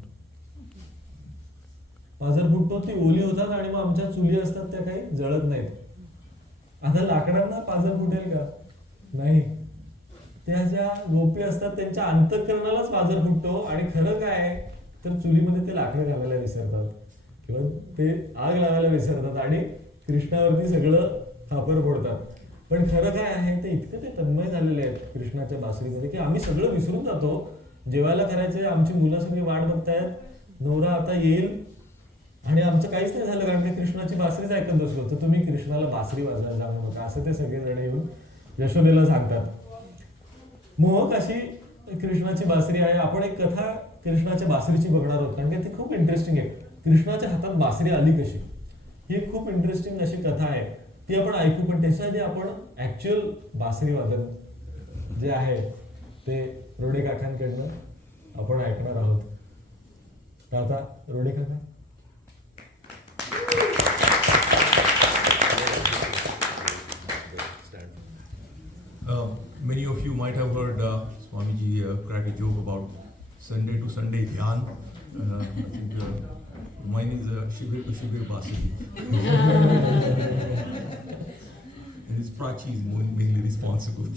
ती ओली होतात आणि मग आमच्या चुली असतात त्या काही जळत नाहीत. आता लाकडांना पाझर फुटेल का? नाही. त्या ज्या गोपी असतात त्यांच्या अंतःकरणालाच पाझर फुटतो. आणि खरं काय आहे तर चुलीमध्ये ते लाकडं घालायला विसरतात किंवा ते आग लावायला विसरतात आणि कृष्णावरती सगळं खापर फोडतात. पण खरं काय आहे ते इतकं ते तन्मय झालेले आहेत कृष्णाच्या बासरीमध्ये की आम्ही सगळं विसरून जातो. जेवायला करायचंय, आमची मुलं सगळी वाट बघतायत, नवरा आता येईल आणि आमचं काहीच नाही झालं कारण की कृष्णाची बासरीच ऐकत बसलो. तर तुम्ही कृष्णाला बासरी वाजवायला सांगू नका असं ते सगळेजण येऊन यशोदेला सांगतात. मोहक अशी कृष्णाची बासरी आहे. आपण एक कथा कृष्णाच्या बासरीची बघणार आहोत कारण की ती खूप इंटरेस्टिंग आहे. कृष्णाच्या हातात बासरी आली कशी, ही खूप इंटरेस्टिंग अशी कथा आहे. ती आपण ऐकू, पण त्याच्याआधी आपण ऍक्च्युअल बासरी वादन जे आहे ते रोडे काकांकडनं आपण ऐकणार आहोत. तर आता रोडे काका. Many of you might have heard Swamiji crack a joke about Sunday to Sunday Dhyan. I think mine is Shivir to Shivir Basari. And his Prachi is mainly responsible.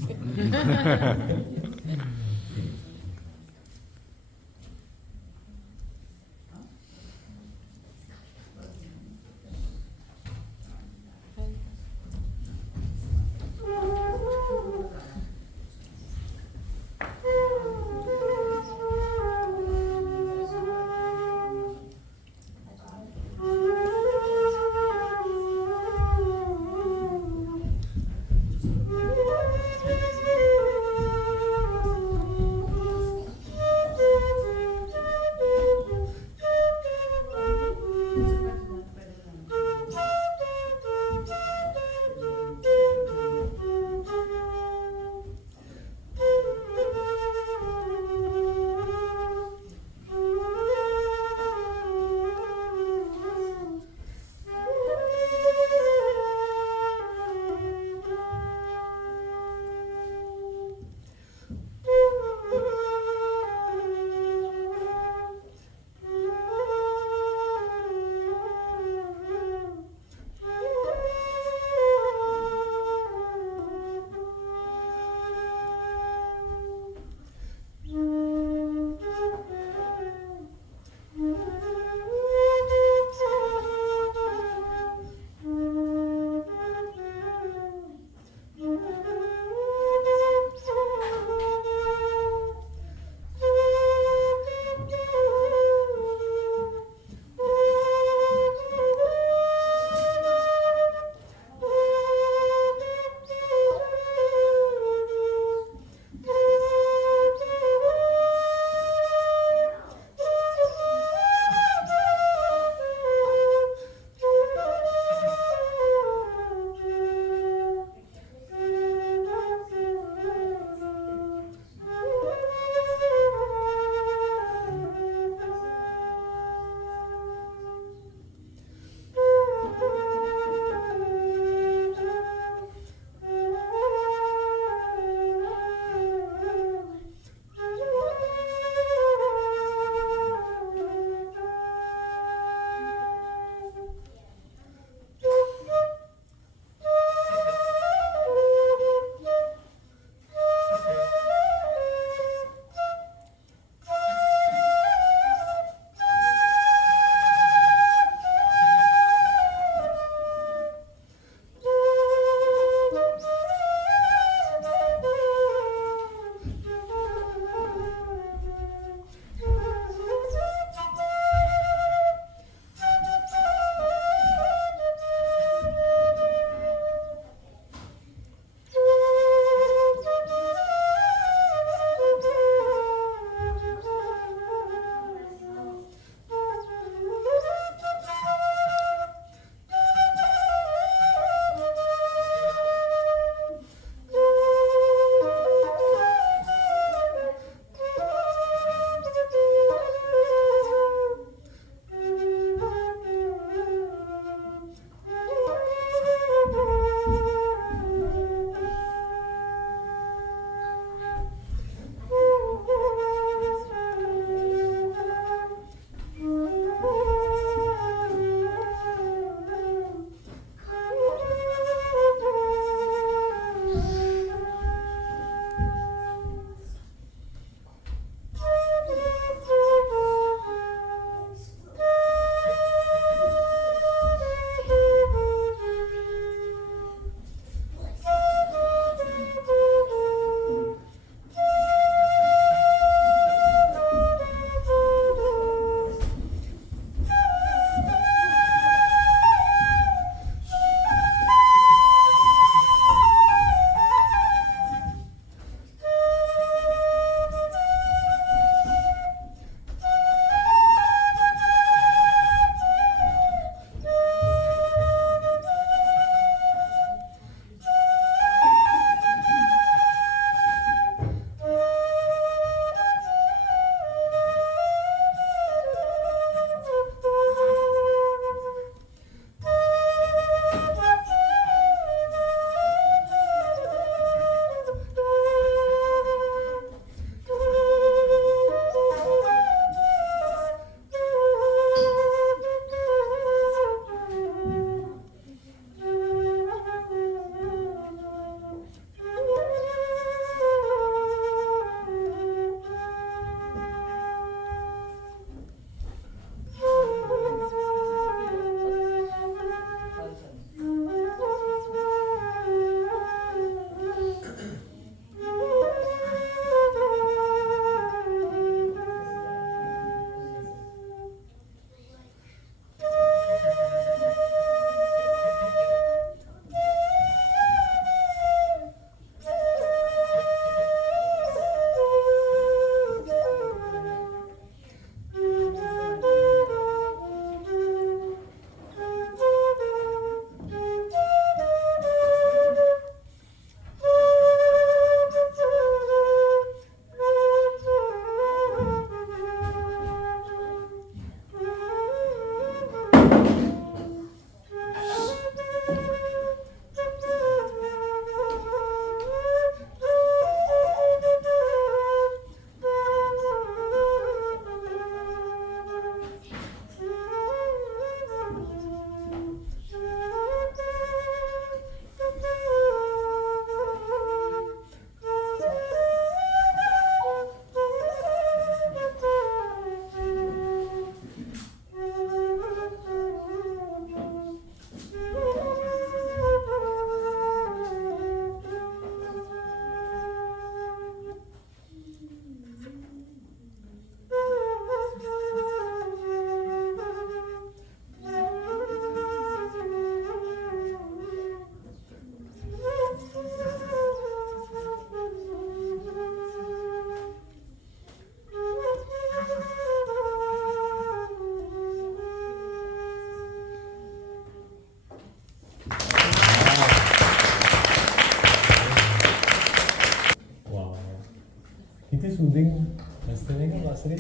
Soothing असते नाही का बासरी.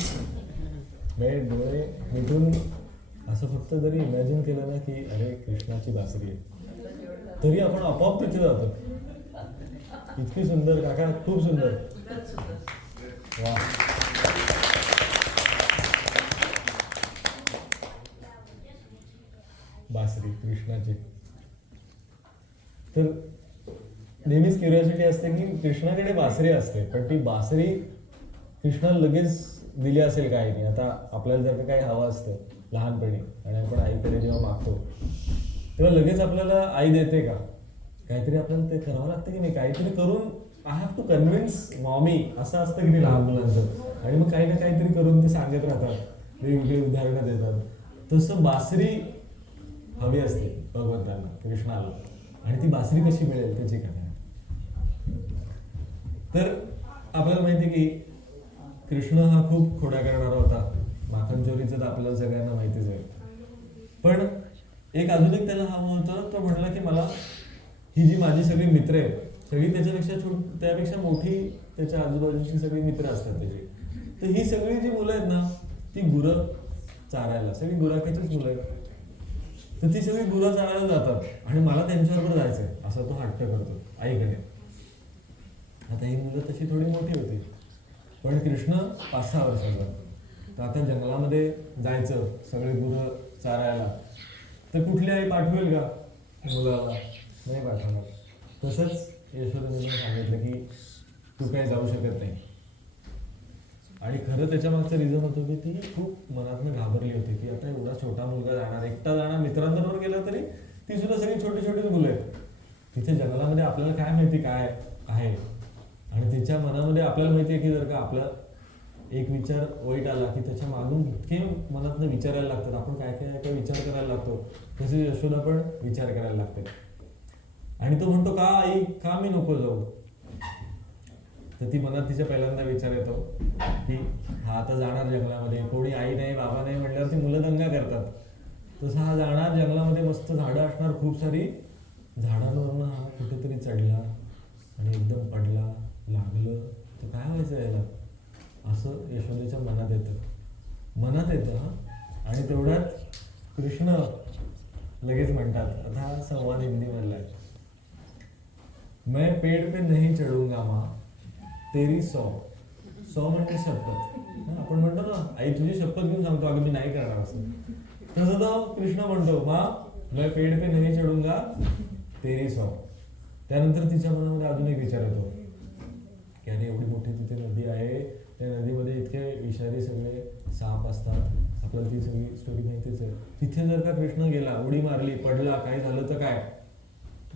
म्हणजे डोळे मिटून असं फक्त जरी इमॅजिन केलं ना की अरे कृष्णाची बासरी आहे, तरी आपण आपोआप तिथे जातो. इतकी सुंदर काका, खूप सुंदर. वा. बासरी कृष्णाची. तर नेहमीच क्युरिओसिटी असते की कृष्णाकडे बासरी असते, पण ती बासरी कृष्णाला लगेच दिली असेल काय नाही. आता आपल्याला जर का काही हवं असतं लहानपणी आणि आपण आईकडे जेव्हा मागतो तेव्हा लगेच आपल्याला आई देते का? काहीतरी आपल्याला ते करावं लागतं की नाही, काहीतरी करून I have to convince mommy असं असतं की नाही लहान मुलांचं. आणि मग काही ना काहीतरी करून ते सांगत राहतात, वेगवेगळी उदाहरणं देतात. तसं बासरी हवी असते भगवंतांना, कृष्णाला. आणि ती बासरी कशी मिळेल त्याची कथा. तर आपल्याला माहिती की कृष्ण हा खूप खोड्या करणारा होता. माखन चोरीचं तर आपल्याला सगळ्यांना माहितीच आहे. पण एक अजून एक त्याला हवं होतं. तो म्हणला की मला ही जी माझी सगळी मित्र आहेत सगळी त्याच्यापेक्षा त्यापेक्षा मोठी त्याच्या आजूबाजूची सगळी मित्र असतात त्याची. तर ही सगळी जी मुलं आहेत ना ती गुरं चारायला, सगळी गुराख्याचीच मुलं आहेत. तर ती सगळी गुरं चारायला जातात आणि मला त्यांच्याबरोबर जायचंय असं तो हट्ट करतो आईकडे. आता ही मुलं तशी थोडी मोठी होती, पण कृष्ण 5-6 वर्षाचा. तर आता जंगलामध्ये जायचं सगळे गुरं चारायला, तर कुठली आई पाठवेल का मुलाला? नाही पाठवणार. तसंच यशोदेने सांगितलं की तू काही जाऊ शकत नाही. आणि खरं त्याच्या मागचं रिझन होतं की ती खूप मनातनं घाबरली होती की आता एवढा छोटा मुलगा जाणार, एकटा जाणार, मित्रांबरोबर गेला तरी ती सुद्धा सगळी छोटी छोटी मुलं आहेत. तिथे जंगलामध्ये आपल्याला काय माहिती काय आहे. आणि तिच्या मनामध्ये आपल्याला माहिती आहे की जर का आपला एक विचार वाईट आला की त्याच्या मागून इतके मनातनं विचारायला लागतात, आपण काय काय काय विचार करायला लागतो. तसे यशोदा पण विचार करायला लागते. आणि तो म्हणतो का आई, का मी नको जाऊ? तर ती मनात तिच्या पहिल्यांदा विचार येतो की हा आता जाणार जंगलामध्ये, कोणी आई नाही बाबा नाही म्हटल्यावर ती मुलं दंगा करतात. तसं हा जाणार जंगलामध्ये, मस्त झाडं असणार खूप सारी, झाडांवरनं हा कुठेतरी चढला आणि एकदम पडला, लागलं तर काय व्हायचं याला, असं यशोदेच्या मनात येतं हा. आणि तेवढ्यात कृष्ण लगेच म्हणतात, आता हा संवाद हिंदीमधला आहे. मैं पेड़ पे नहीं चढूंगा माँ, तेरी 100 म्हणजे शपथ. आपण म्हणतो ना आई तुझी शपथ घेऊन सांगतो अगं मी नाही करणार असं. तसं तो कृष्ण म्हणतो माँ मैं पेड़ पे नहीं चढूंगा तेरी 100. त्यानंतर तिच्या मनामध्ये अजून एक विचार येतो की अरे एवढी मोठी तिथे नदी आहे, त्या नदीमध्ये इतके विषारी सगळे साप असतात, आपल्याला ती सगळी स्टोरी माहितीच आहे. तिथे जर का कृष्ण गेला, उडी मारली, पडला, काही झालं तर काय,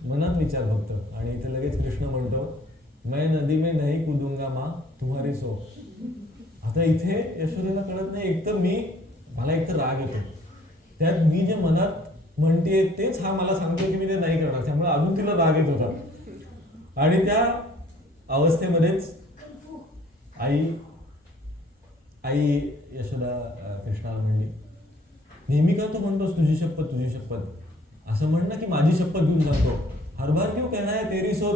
मनात विचार फक्त. आणि इथे लगेच कृष्ण म्हणतो मैं नदी में नहीं कूदूंगा माँ तुम्हारी 100. आता इथे यशोदेला कळत नाही, मला एकतर राग येतो, त्यात मी जे मनात म्हणते तेच हा मला सांगतो की मी ते नाही करणार, त्यामुळे अजून तिला राग येत होता. आणि त्या अवस्थेमध्येच आई यशोदा कृष्णाला म्हणली, नेहमी का तू म्हणतोस तुझी शपथ, असं म्हण ना की माझी शपथ घेऊन सांगतो, हर बार क्यों कहना है तेरी 100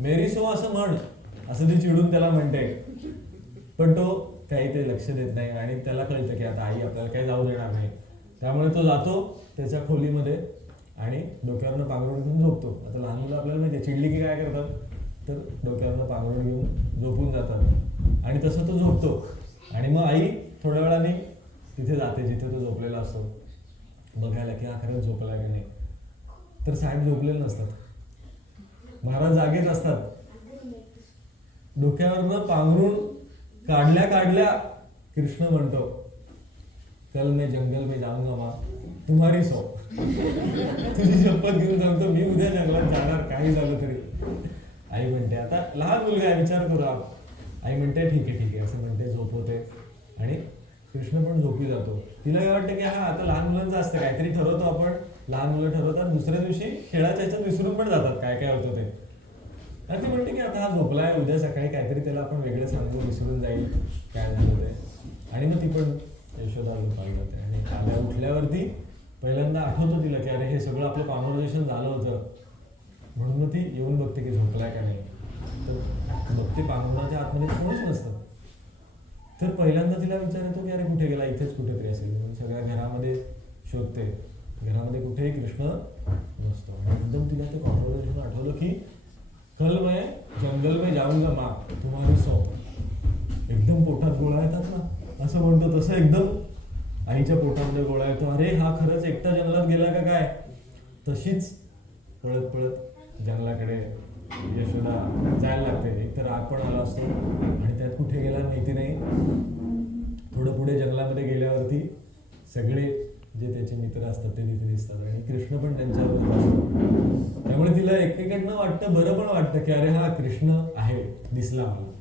मेरी 100 असं म्हण, असं ती चिडून त्याला म्हणते. पण तो काही ते लक्ष देत नाही आणि त्याला कळतं की आता आई आपल्याला काही जाऊ देणार नाही. त्यामुळे तो जातो त्याच्या खोलीमध्ये आणि डोक्यावरनं पांघरून घेऊन झोपतो. आता लहान मुलं आपल्याला माहिती चिडली की काय करतात, तर डोक्यावरनं पांघरून घेऊन झोपून जातात. आणि तसं तो झोपतो. आणि मग आई थोड्या वेळाने तिथे जाते जिथे तो झोपलेला असतो, बघायला की हा खरंच झोपला की नाही. तर साहेब झोपलेले नसतात, महाराज जागेच असतात. डोक्यावरनं पांघरून काढल्या कृष्ण म्हणतो, कल मैं जंगल में जाऊंगा माँ तुम्हारी 100. तुझी शपथ घेऊन सांगतो मी उद्या जंगलात जाणार, काही झालं तरी. आई म्हणते आता लहान मुलगा आहे, विचार करू. आई म्हणते ठीक आहे असं म्हणते, झोपवते. आणि कृष्ण पण झोपी जातो. तिला हे वाटतं की हा आता लहान मुलांचं असतं, काहीतरी ठरवतो आपण, लहान मुलं ठरवतात, दुसऱ्या दिवशी खेळाच्या ह्याच्यात विसरून पण जातात काय होतं ते. ती म्हणते की आता हा झोपलाय, उद्या सकाळी काहीतरी त्याला आपण वेगळं सांगू, विसरून जाईल काय झालं ते. आणि मग ती पण यशोदा झोपायला जाते. आणि काल्या उठल्यावरती पहिल्यांदा आठवतं तिला की अरे हे सगळं आपलं कॉन्व्हर्सेशन झालं होतं, म्हणून मग ती येऊन बघते की झोपलाय का नाही. तर बघते पांघरुणाच्या आतमध्ये कोणीच नसतं. तर पहिल्यांदा तिला विचार येतो की अरे कुठे गेला, इथेच कुठेतरी असेल म्हणून सगळ्या घरामध्ये शोधते. घरामध्ये कुठेही कृष्ण नसतो. आणि एकदम तिला ते कॉन्व्हर्सेशन आठवलं की कल मैं जंगल में जाऊंगा माँ तुम्हारी सौंप. एकदम पोटात गोळा येतात ना असं म्हणतो तसं एकदम आईच्या पोटामध्ये गोळा येतो. अरे हा खरंच एकटा जंगलात गेला का काय. तशीच पळत पळत जंगलाकडे यशोदा जायला लागते. एक तर राग पण आला असतो आणि त्यात कुठे गेला माहिती नाही. थोडं पुढे जंगलामध्ये गेल्यावरती सगळे जे त्याचे मित्र असतात ते तिथे दिसतात आणि कृष्ण पण त्यांच्याबरोबर असतो. त्यामुळे तिला एकेकडनं वाटतं, बरं पण वाटतं की अरे हा कृष्ण आहे, दिसला मला.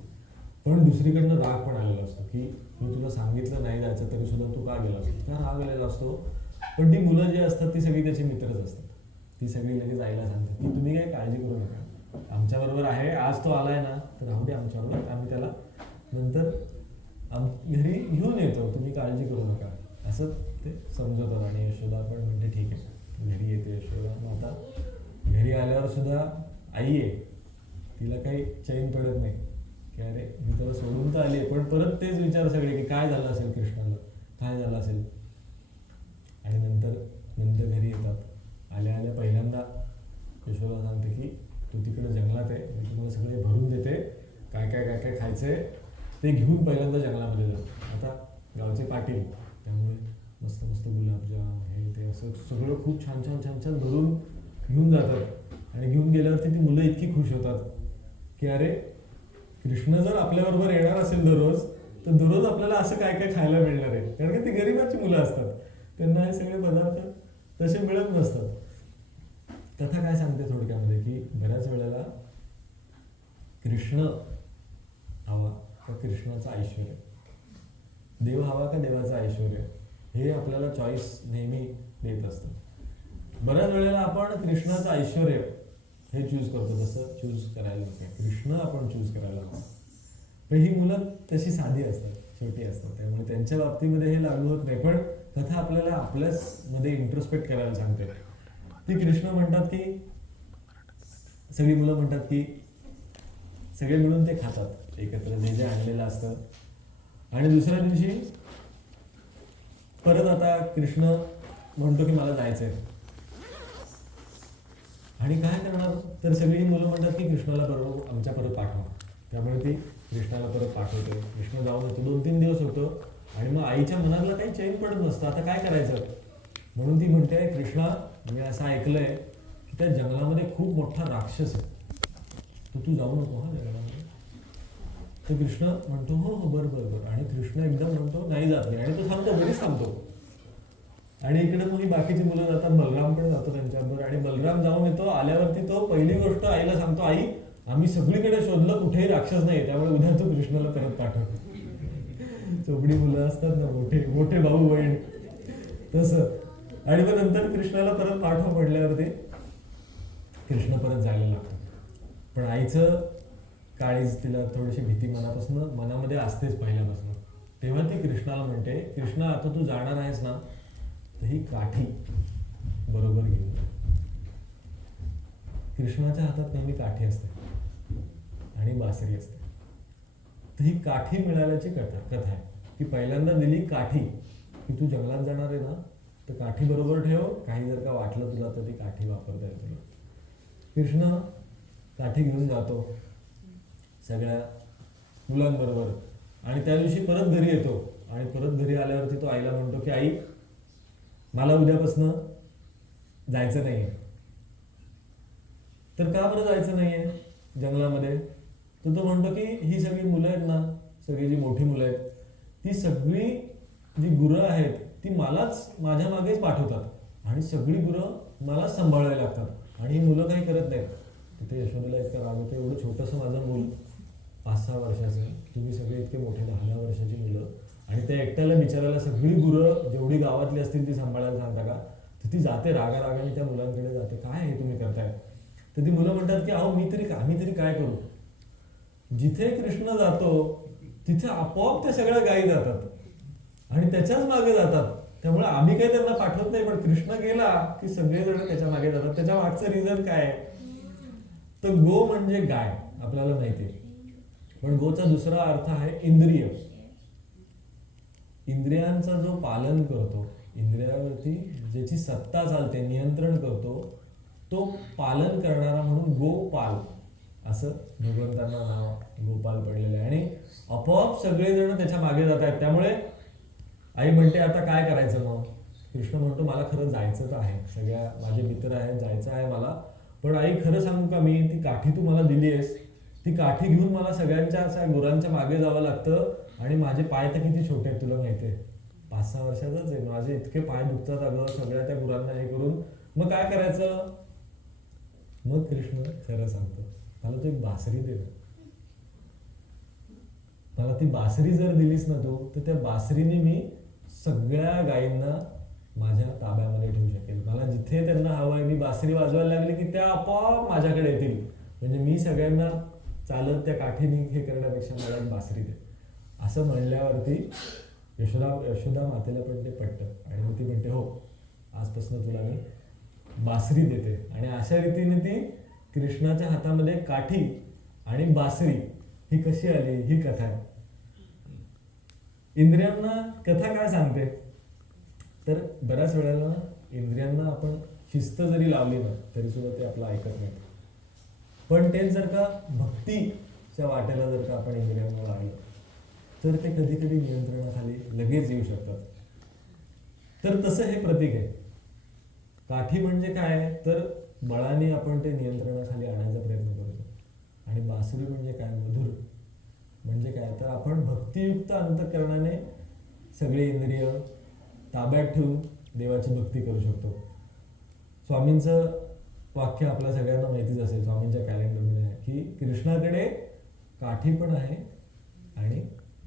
पण दुसरीकडनं राग पण आलेला असतो की मी तुला सांगितलं नाही जायचं तरी सुद्धा तू का गेला असतो, का राग आलेला असतो. पण ती मुलं जी असतात ती सगळी त्याची मित्रच असतात. ती सगळी लगेच आईला सांगतात की तुम्ही काही काळजी करू नका, आमच्याबरोबर आहे, आज तो आलाय ना तर राहू दे आमच्याबरोबर, आम्ही त्याला नंतर घरी घेऊन येतो, तुम्ही काळजी करू नका असं ते समजवतात. आणि यशोदा पण म्हणते ठीक आहे. घरी येते यशोदा. मग आता घरी आल्यावर सुद्धा आई आहे, तिला काही चैन पडत नाही की अरे मी त्याला सोडून तर आली आहे, पण परत तेच विचार सगळे की काय झालं असेल कृष्णाला, काय झालं असेल. आणि नंतर घरी येतात. आल्या आल्या पहिल्यांदा यशोदा सांगते की तू तिकडे जंगलात आहे, मी तुम्हाला सगळे भरून देते, काय काय काय काय खायचंय ते घेऊन पहिल्यांदा जंगलामध्ये जा. आता गावचे पाटील त्यामुळे मस्त मस्त गुलाबजाम हे ते असं सगळं खूप छान छान छान छान भरून घेऊन जातात. आणि घेऊन गेल्यावरती ती मुलं इतकी खुश होतात की अरे कृष्ण जर आपल्याबरोबर येणार असेल दररोज तर दररोज आपल्याला असं काय काय खायला मिळणार आहे. कारण की ती गरिबाची मुलं असतात, त्यांना हे सगळे पदार्थ तसे मिळत नसतात. कथा काय सांगते थोडक्यामध्ये की बऱ्याच वेळेला कृष्ण हवा का कृष्णाचं ऐश्वर्य, देव हवा का देवाचं ऐश्वर्य, हे आपल्याला चॉईस नेहमी देत असतं. बऱ्याच वेळेला आपण कृष्णाचं ऐश्वर्य हे चूज करतो, तसं चूज करायला नको. कृष्ण आपण चूज करायला नको. पण ही मुलं तशी साधी असतात, छोटी असतात, त्यामुळे त्यांच्या बाबतीमध्ये हे लागू होत नाही. पण कथा आपल्याला आपल्याच मध्ये इंट्रोस्पेक्ट करायला सांगते. ती कृष्ण म्हणतात की सगळी मुलं म्हणतात की सगळे मिळून ते खातात एकत्र जे जे आणलेलं असतं. आणि दुसऱ्या दिवशी परत आता कृष्ण म्हणतो की मला जायचंय. आणि काय करणार तर सगळी मुलं म्हणतात की कृष्णाला बरोबर आमच्या परत पाठवा. त्यामुळे ती कृष्णाला परत पाठवते. कृष्ण जाऊन येतो, 2-3 दिवस होतो आणि मग आईच्या मनातला काही चैन पडत नसतं. आता काय करायचं म्हणून ती म्हणते कृष्णा मी असं ऐकलंय की त्या जंगलामध्ये खूप मोठा राक्षस आहे, तर तू जाऊ नको हा जंगलामध्ये. तर कृष्ण म्हणतो हो हो बरं बरं बरं. आणि कृष्ण एकदम म्हणतो नाही जात नाही. आणि तो थांबतो, घरीच थांबतो. आणि इकडे मग ही बाकीची मुलं जातात, बलराम पण जातो त्यांच्याबरोबर. आणि बलराम जाऊन येतो. आल्यावरती तो पहिली गोष्ट आईला सांगतो, आई आम्ही सगळीकडे शोधलं कुठेही राक्षस नाही, त्यामुळे उद्या तू कृष्णाला परत पाठव. चोपडी मुलं असतात ना, मोठे मोठे भाऊ बहीण तसं. आणि मग नंतर कृष्णाला परत पाठव पडल्यावरती कृष्ण परत जायला लागतो. पण आईचं काळीज, तिला थोडीशी भीती मनामध्ये असतेच पहिल्यापासून. तेव्हा ती कृष्णाला म्हणते कृष्णा आता तू जाणार आहेस ना तर ही काठी बरोबर घेऊन जा. कृष्णाच्या हातात नेहमी काठी असते आणि बासरी असते. तर ही काठी मिळाल्याची कथा आहे की पहिल्यांदा दिली काठी की तू जंगलात जाणार आहे ना तर काठी बरोबर ठेव, काही जर का वाटलं तुला तर ती काठी वापरता येईल तुला. कृष्ण काठी घेऊन जातो सगळ्या मुलांबरोबर. आणि त्या दिवशी परत घरी येतो. आणि परत घरी आल्यावरती तो आईला म्हणतो की आई मला उद्यापासून जायचं नाहीये. तर का बरं जायचं नाहीये जंगलामध्ये. तर तो म्हणतो की ही सगळी मुलं आहेत ना, सगळी जी मोठी मुलं आहेत ती सगळी जी गुरं आहेत ती मलाच माझ्या मागेच पाठवतात आणि सगळी गुरं मलाच सांभाळायला लागतात आणि ही मुलं काही करत नाहीत. तिथे यशोदेला इतका राग होतो, एवढं छोटंसं माझं मूल 5-6 वर्षाचं, तुम्ही सगळे इतके मोठे 10-10 वर्षाची मुलं आणि त्या एकट्याला बिचारायला सगळी गुरं जेवढी गावातली असतील ती सांभाळायला सांगता का. तर ती जाते रागाने त्या मुलांकडे जाते, काय हे तुम्ही करताय. तर ती मुलं म्हणतात की अहो आम्ही तरी काय करू. जिथे कृष्ण जातो तिथे आपोआप त्या सगळ्या गायी जातात आणि त्याच्याच मागे जातात. त्यामुळे आम्ही काही त्यांना पाठवत नाही, पण कृष्ण गेला की सगळेजण त्याच्या मागे जातात. त्याच्या मागचं रिझन काय आहे तर गो म्हणजे गाय आपल्याला माहिती आहे. पण गोचा दुसरा अर्थ आहे इंद्रिय. इंद्रियांचा जो पालन करतो, इंद्रियावरती ज्याची सत्ता चालते, नियंत्रण करतो, तो पालन करणारा म्हणून गोपाल असं भगवंतांना नाव गोपाल पडलेलं आहे. आणि आपोआप सगळेजण त्याच्या मागे जात आहेत. त्यामुळे आई म्हणते आता काय करायचं मग? कृष्ण म्हणतो मला खरं जायचं तर आहे, सगळ्या माझे मित्र आहेत, जायचं आहे मला, पण आई खरं सांगू का, मी ती काठी तू मला दिली आहेस, ती काठी घेऊन मला सगळ्यांच्या अशा गुरांच्या मागे जावं लागतं, आणि माझे पाय तर किती छोटे आहेत तुला माहिती आहे, 5-6 वर्षाचाच आहे, माझे इतके पाय दुखतात अगं सगळ्या त्या गुरांना हे करून, मग काय करायचं? मग कृष्ण खरं सांगतो, मला तू एक बासरी दे, मला ती बासरी जर दिलीस ना तू, तर त्या बासरीने मी सगळ्या गायींना माझ्या ताब्यामध्ये ठेवू शकेल. मला जिथे त्यांना हवं आहे, मी बासरी वाजवायला लागली की त्या आपोआप माझ्याकडे येतील. म्हणजे मी सगळ्यांना चालत त्या काठीने हे करण्यापेक्षा मला एक बासरी दे. असं म्हणल्यावरती यशोदा मातेला पण ते पटतं आणि मग ती म्हणते हो, आजपासून तुला मी बासरी देते. आणि अशा रीतीने ती कृष्णाच्या हातामध्ये काठी आणि बासरी ही कशी आली, ही कथा आहे. इंद्रियांना कथा काय सांगते, तर बऱ्याच वेळेला इंद्रियांना आपण शिस्त जरी लावली ना तरी सुद्धा ते आपलं ऐकत नाही. पण तेच जर का भक्तीच्या वाटेला जर का आपण इंद्रियांना लावलं तर ते कधी कधी नियंत्रणाखाली लगेच येऊ शकतात. तर तसं हे प्रतीक आहे. काठी म्हणजे काय, तर बळाने आपण ते नियंत्रणाखाली आणायचा प्रयत्न करतो. आणि बासरी म्हणजे काय, मधुर म्हणजे काय, तर आपण भक्तियुक्त अंतःकरणाने सगळे इंद्रिय ताब्यात ठेवून देवाची भक्ती करू शकतो. स्वामींचं वाक्य आपल्या सगळ्यांना माहितीच असेल, स्वामींच्या कॅलेंडरमध्ये आहे की कृष्णाकडे काठी पण आहे आणि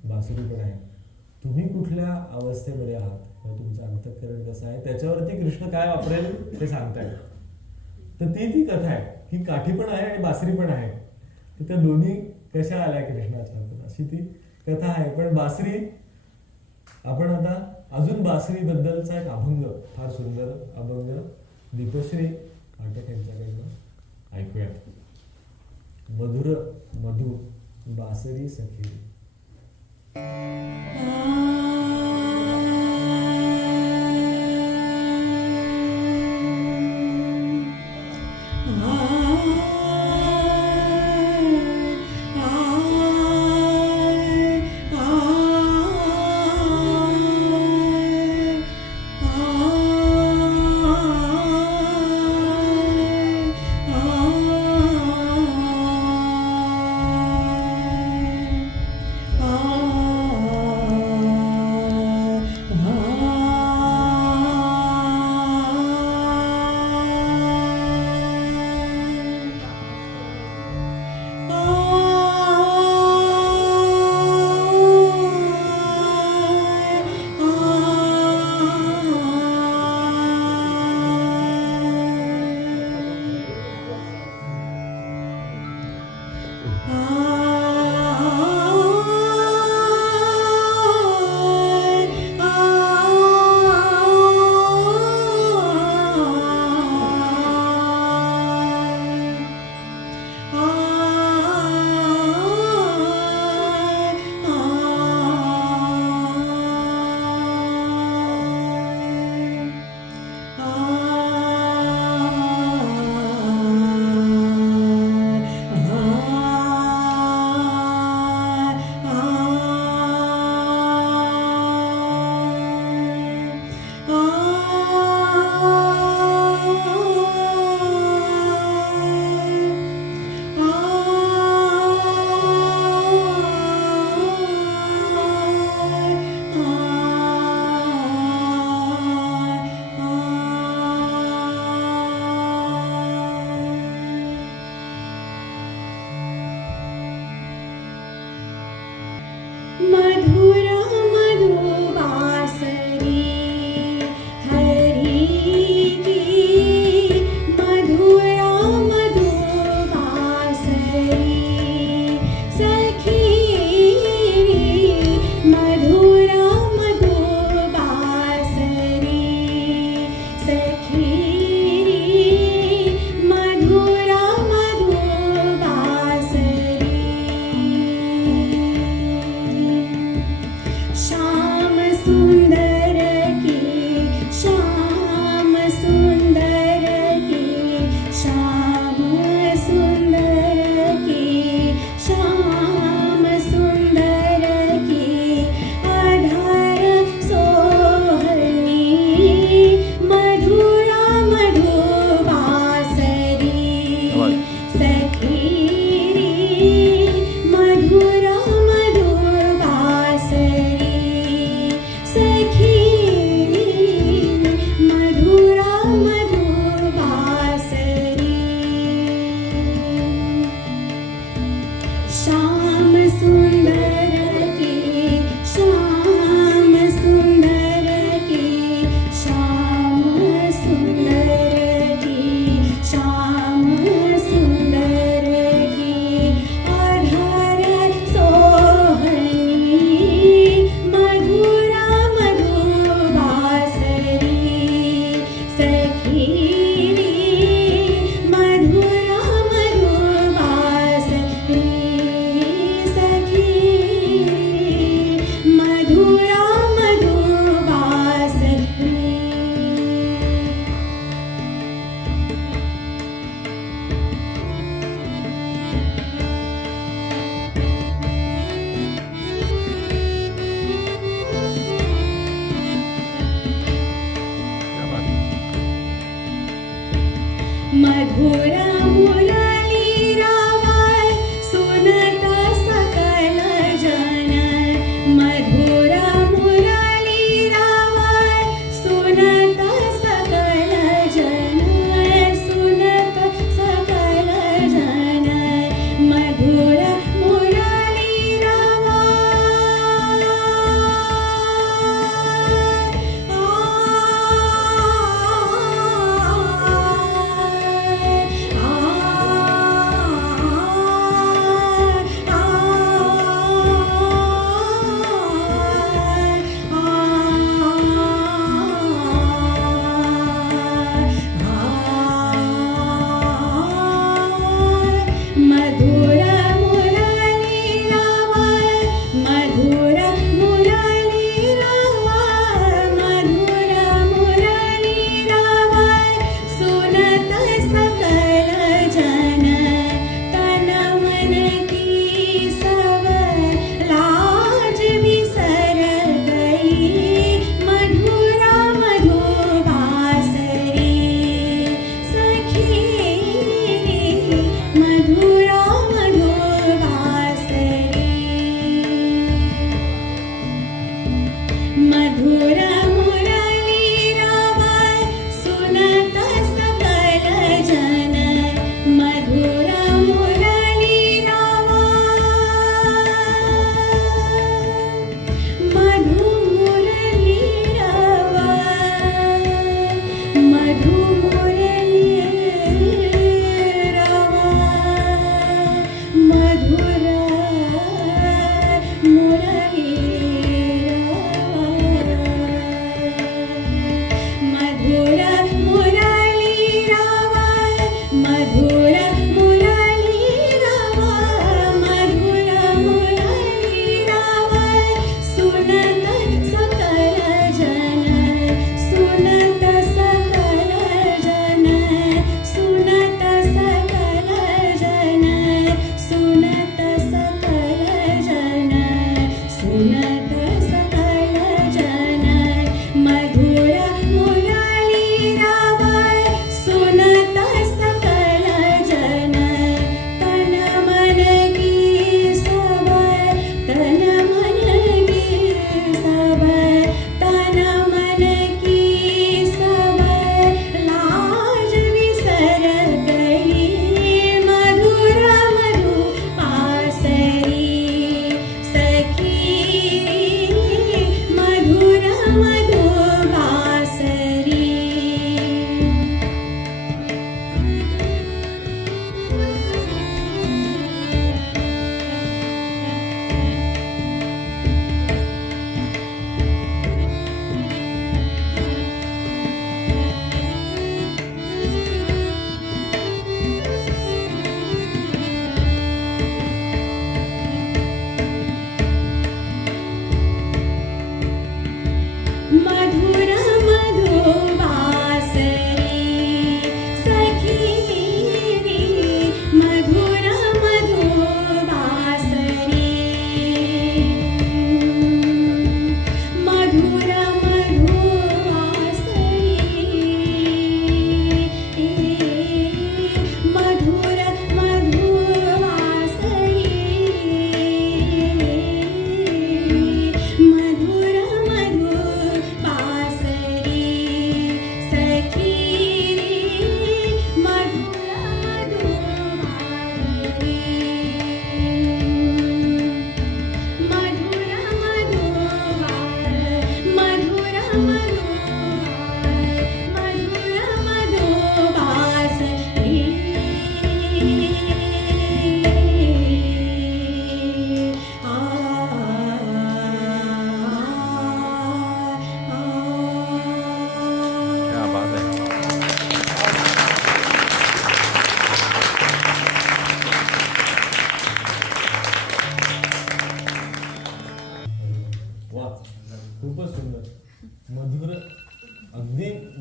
बासुरी पण आहे. तुम्ही कुठल्या अवस्थेमध्ये आहात किंवा तुमचं अंतःकरण कसं आहे त्याच्यावरती कृष्ण काय वापरेल ते सांगता येईल. तर ती कथा आहे की काठी पण आहे आणि बासरी पण आहे, तर त्या दोन्ही कशा आल्या कृष्णाच्या हातात अशी ती कथा आहे. पण बासरी आपण आता अजून बासरी बद्दलचा एक अभंग, फार सुंदर अभंग दीपश्री पाठक यांच्याकडनं ऐकूयात. मधुर मधु बासरी सखी.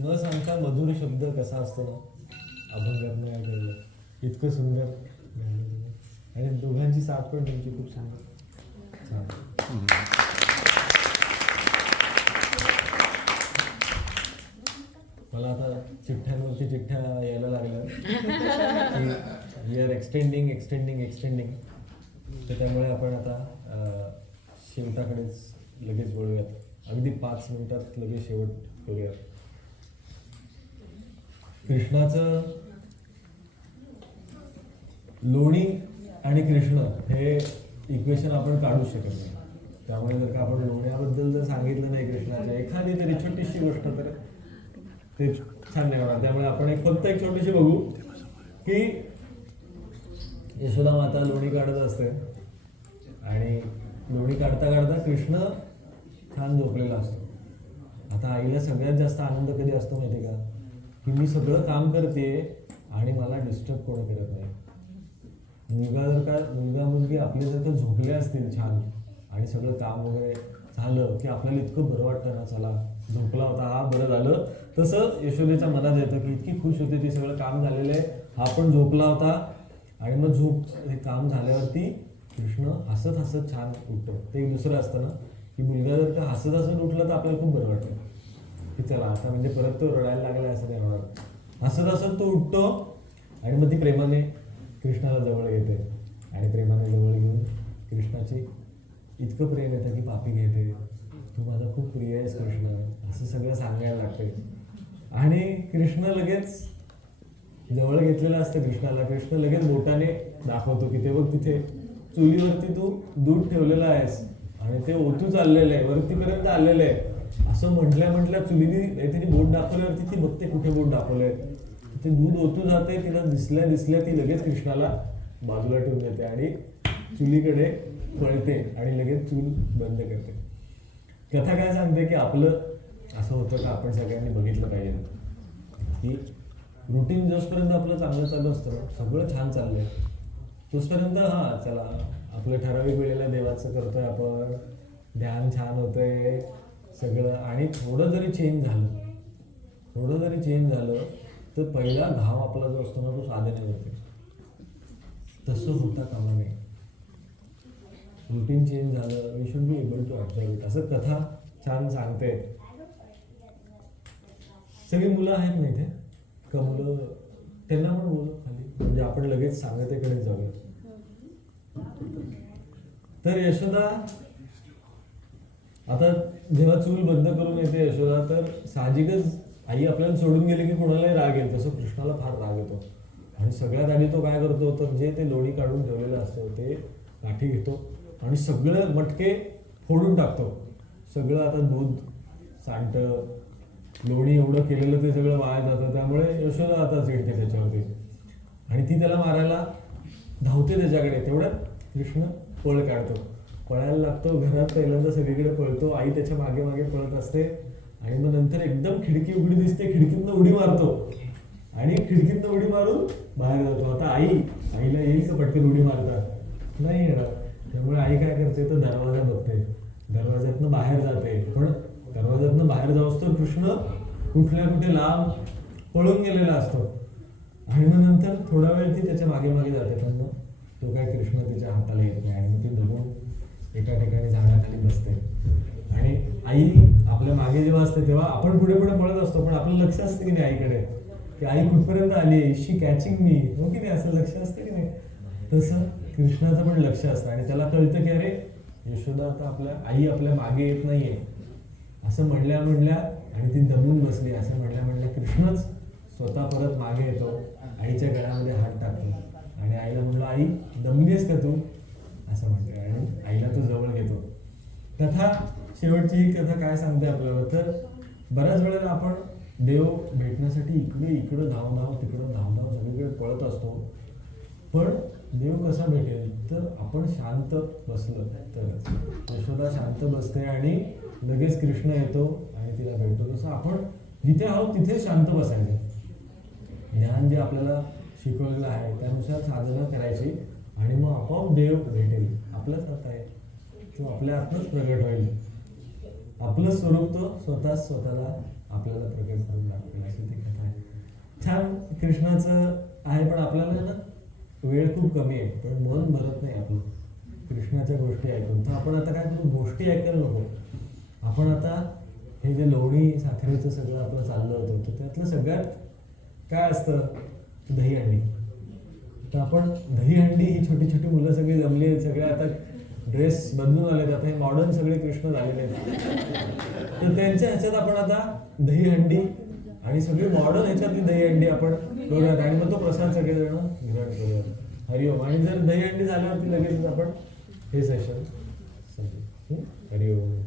न सांगता मधुर शब्द कसा असतो ना, अभंगातनं काय कळलं, इतकं सुंदर गायलं तुम्ही. आणि दोघांची साथ पण तुमची खूप सुंदर. छान. मला आता चिठ्ठ्यांवरती चिठ्ठ्या यायला लागल्या की we are extending extending extending. तर त्यामुळे आपण आता शेवटाकडेच लगेच वळूयात. अगदी 5 मिनिटात लगेच शेवट करूयात. कृष्णाचं लोणी आणि कृष्ण हे इक्वेशन आपण काढू शकत नाही. त्यामुळे जर का आपण लोण्याबद्दल जर सांगितलं नाही कृष्णाच्या एखादी तरी छोटीशी गोष्ट तर ते छान नाही होणार. त्यामुळे आपण फक्त एक छोटीशी बघू की यशोदा माता लोणी काढत असते आणि लोणी काढता काढता कृष्ण छान झोपलेला असतो. आता आईला सगळ्यात जास्त आनंद कधी असतो माहिती का, की मी सगळं काम करते आणि मला डिस्टर्ब कोणी करत नाही. मुलगा मुलगी आपले जर का झोपले असतील छान आणि सगळं काम वगैरे झालं की आपल्याला इतकं बरं वाटतं ना, चला झोपला होता हा बरं झालं. तसं यशोदेच्या मनात येतं की इतकी खुश होते ती, सगळं काम झालेलं आहे, हा पण झोपला होता. आणि मग हे काम झाल्यावरती कृष्ण हसत हसत छान उठतो. ते एक दुसरं असतं ना की मुलगा जर का हसत हसत उठलं तर आपल्याला खूप बरं वाटतं की चला आता म्हणजे परत तो रडायला लागला असं नाही होणार. हसत हसत तो उठतो आणि मग ती प्रेमाने कृष्णाला जवळ घेते आणि प्रेमाने जवळ घेऊन कृष्णाची इतकं प्रेम येतं की पापी घेते, तू माझा खूप प्रिय आहेस कृष्ण, असं सगळं सांगायला लागते. आणि कृष्ण लगेच जवळ घेतलेलं असतं कृष्णाला. कृष्ण लगेच बोटाने दाखवतो की ते बघ तिथे चुलीवरती तू दूध ठेवलेलं आहेस आणि ते ओतू चाललेलं आहे, वरतीपर्यंत आलेलं आहे. असं म्हटल्या चुलीने काहीतरी बोट दाखवल्यावरती ती बघते कुठे बोट दाखवलंय, ते दूध ओतू जाते. तिला दिसल्या ती लगेच कृष्णाला बाजूला ठेवून देते आणि चुलीकडे पळते आणि लगेच चूल बंद करते. कथा काय सांगते की आपलं असं होतं का आपण सगळ्यांनी बघितलं पाहिजे की रुटीन जोपर्यंत आपलं चांगलं चालू असतं, सगळं छान चाललंय तोपर्यंत हा चला आपलं ठराविक वेळेला देवाचं करतोय आपण, ध्यान छान होतंय सगळं. आणि थोडं जरी चेंज झालं तर पहिला घाव आपला जो असतो ना तो साधने होते. तसं होता कामा नये. रुटीन चेंज झालं, we should be able to observe it, असं कथा छान सांगते. सगळी मुलं आहेत ना इथे का, मुलं त्यांना पण बोलू खाली, म्हणजे आपण लगेच सांगतेकडे जाऊया. तर यशोदा आता जेव्हा चूल बंद करून येते यशोदा, तर साहजिकच आई आपल्याला सोडून गेली की कोणालाही राग येईल, तसं कृष्णाला फार राग येतो. आणि सगळ्यात आधी तो काय करतो तर जे ते लोणी काढून ठेवलेलं असतं ते काठी घेतो आणि सगळं मटके फोडून टाकतो. सगळं आता दूध सांडतं, लोणी एवढं केलेलं ते सगळं वाया जातं. त्यामुळे यशोदा आता चिडते त्याच्यावरती आणि ती त्याला मारायला धावते त्याच्याकडे. तेवढ्यात कृष्ण पळ काढतो, पळायला लागतो. घरात पहिल्यांदा सगळीकडे पळतो, आई त्याच्या मागे मागे पळत असते आणि मग नंतर एकदम खिडकी उघडी दिसते, खिडकीतनं उडी मारतो आणि खिडकीतनं उडी मारून बाहेर जातो. आता आईला येईल का पटकन उडी मारतात, नाही येणार. त्यामुळे आई काय करते तर दरवाजा बघते, दरवाज्यातनं बाहेर जाते. पण दरवाज्यातनं बाहेर जाऊस तर कृष्ण कुठे लांब पळून गेलेला असतो. आणि मग नंतर थोडा वेळ ती त्याच्या मागे मागे जाते, पण मग तो काय कृष्ण तिच्या हाताला येत नाही आणि मग ती दबून एका ठिकाणी झाडाखाली बसते. आणि आई आपल्या मागे जेव्हा असते तेव्हा आपण पुढे पळत असतो, पण आपलं लक्ष असतं की नाही आईकडे, की आई कुठपर्यंत आली, शी कॅचिंग मी, हो की नाही, असं लक्ष असतं की नाही. तसं कृष्णाचं पण लक्ष असतं आणि त्याला कळतं की अरे यशोदा आता आई आपल्या मागे येत नाहीये. असं म्हणल्या आणि ती दबून बसली, असं म्हणल्या कृष्णच स्वतः परत मागे येतो, आईच्या गळ्यामध्ये हात टाकतो आणि आईला म्हणलं आई दमलीस का तू, असं म्हणते आणि आईला तो जवळ घेतो. कथा शेवटची ही कथा काय सांगते आपल्याला तर बऱ्याच वेळेला आपण देव भेटण्यासाठी इकडं धाव तिकडं धाव सगळीकडे पळत असतो. पण देव कसा भेटेल तर आपण शांत बसलं तर. यशोदा शांत बसते आणि लगेच कृष्ण येतो आणि तिला भेटतो. तसं आपण जिथे आहोत तिथे शांत बसायचं. ज्ञान जे आपल्याला शिकवलेलं आहे त्यानुसार साधना करायची आणि मग आपोआप देव भेटेल. आपलाच हात आहे, तो आपल्या आतच प्रगट होईल. आपलं स्वरूप तो स्वतःला आपल्याला प्रगट करून दाखवेल. कृष्णाचं आहे, पण आपल्याला ना वेळ खूप कमी आहे, पण मन भरत नाही आपलं कृष्णाच्या गोष्टी ऐकून. तर आपण आता काय करू, गोष्टी ऐकायला नको. आपण आता हे जे लोणी साखरेचं सगळं आपलं चाललं होतं, तर त्यातलं सगळ्यात काय असतं, दहीहंडी. तर आपण दहीहंडी, ही छोटी छोटी मुलं सगळी जमली आहेत, सगळे आता ड्रेस बदलून आलेत, आता हे मॉडर्न सगळे कृष्ण झालेले आहेत. तर त्यांच्या ह्याच्यात आपण आता दहीहंडी आणि सगळी मॉडर्न ह्याच्यातली दहीहंडी आपण करूयात आणि मग तो प्रसाद सगळेजण ग्रहण करूयात. हरिओम. आणि जर दहीहंडी झाल्यावरती लगेच आपण हे सेशन संपू. हरिओम.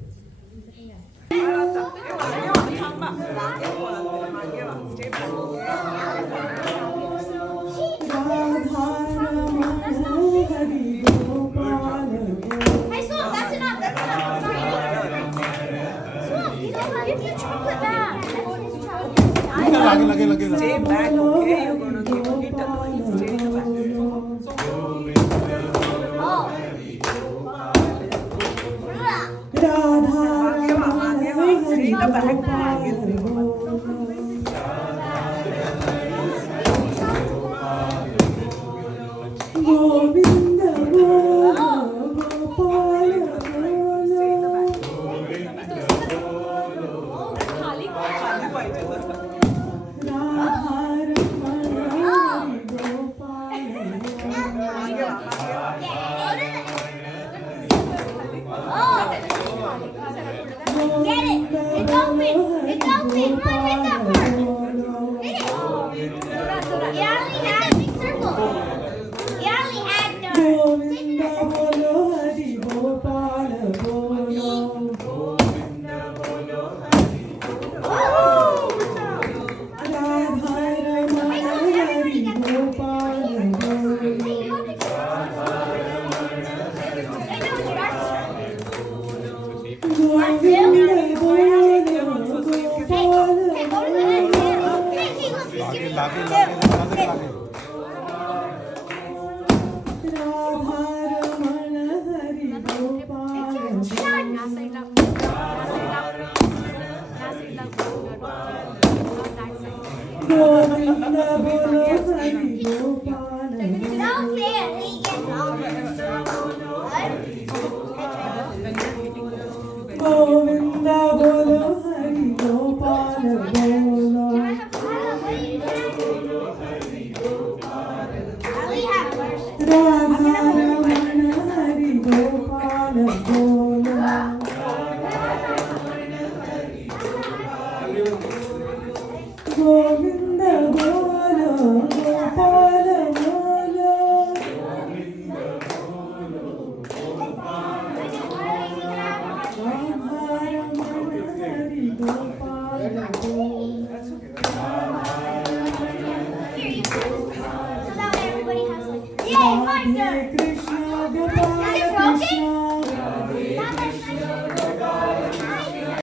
Stay back, okay? You're gonna give a hit at the stay in the back. Stay in the back. Krishna, Gopala Krishna.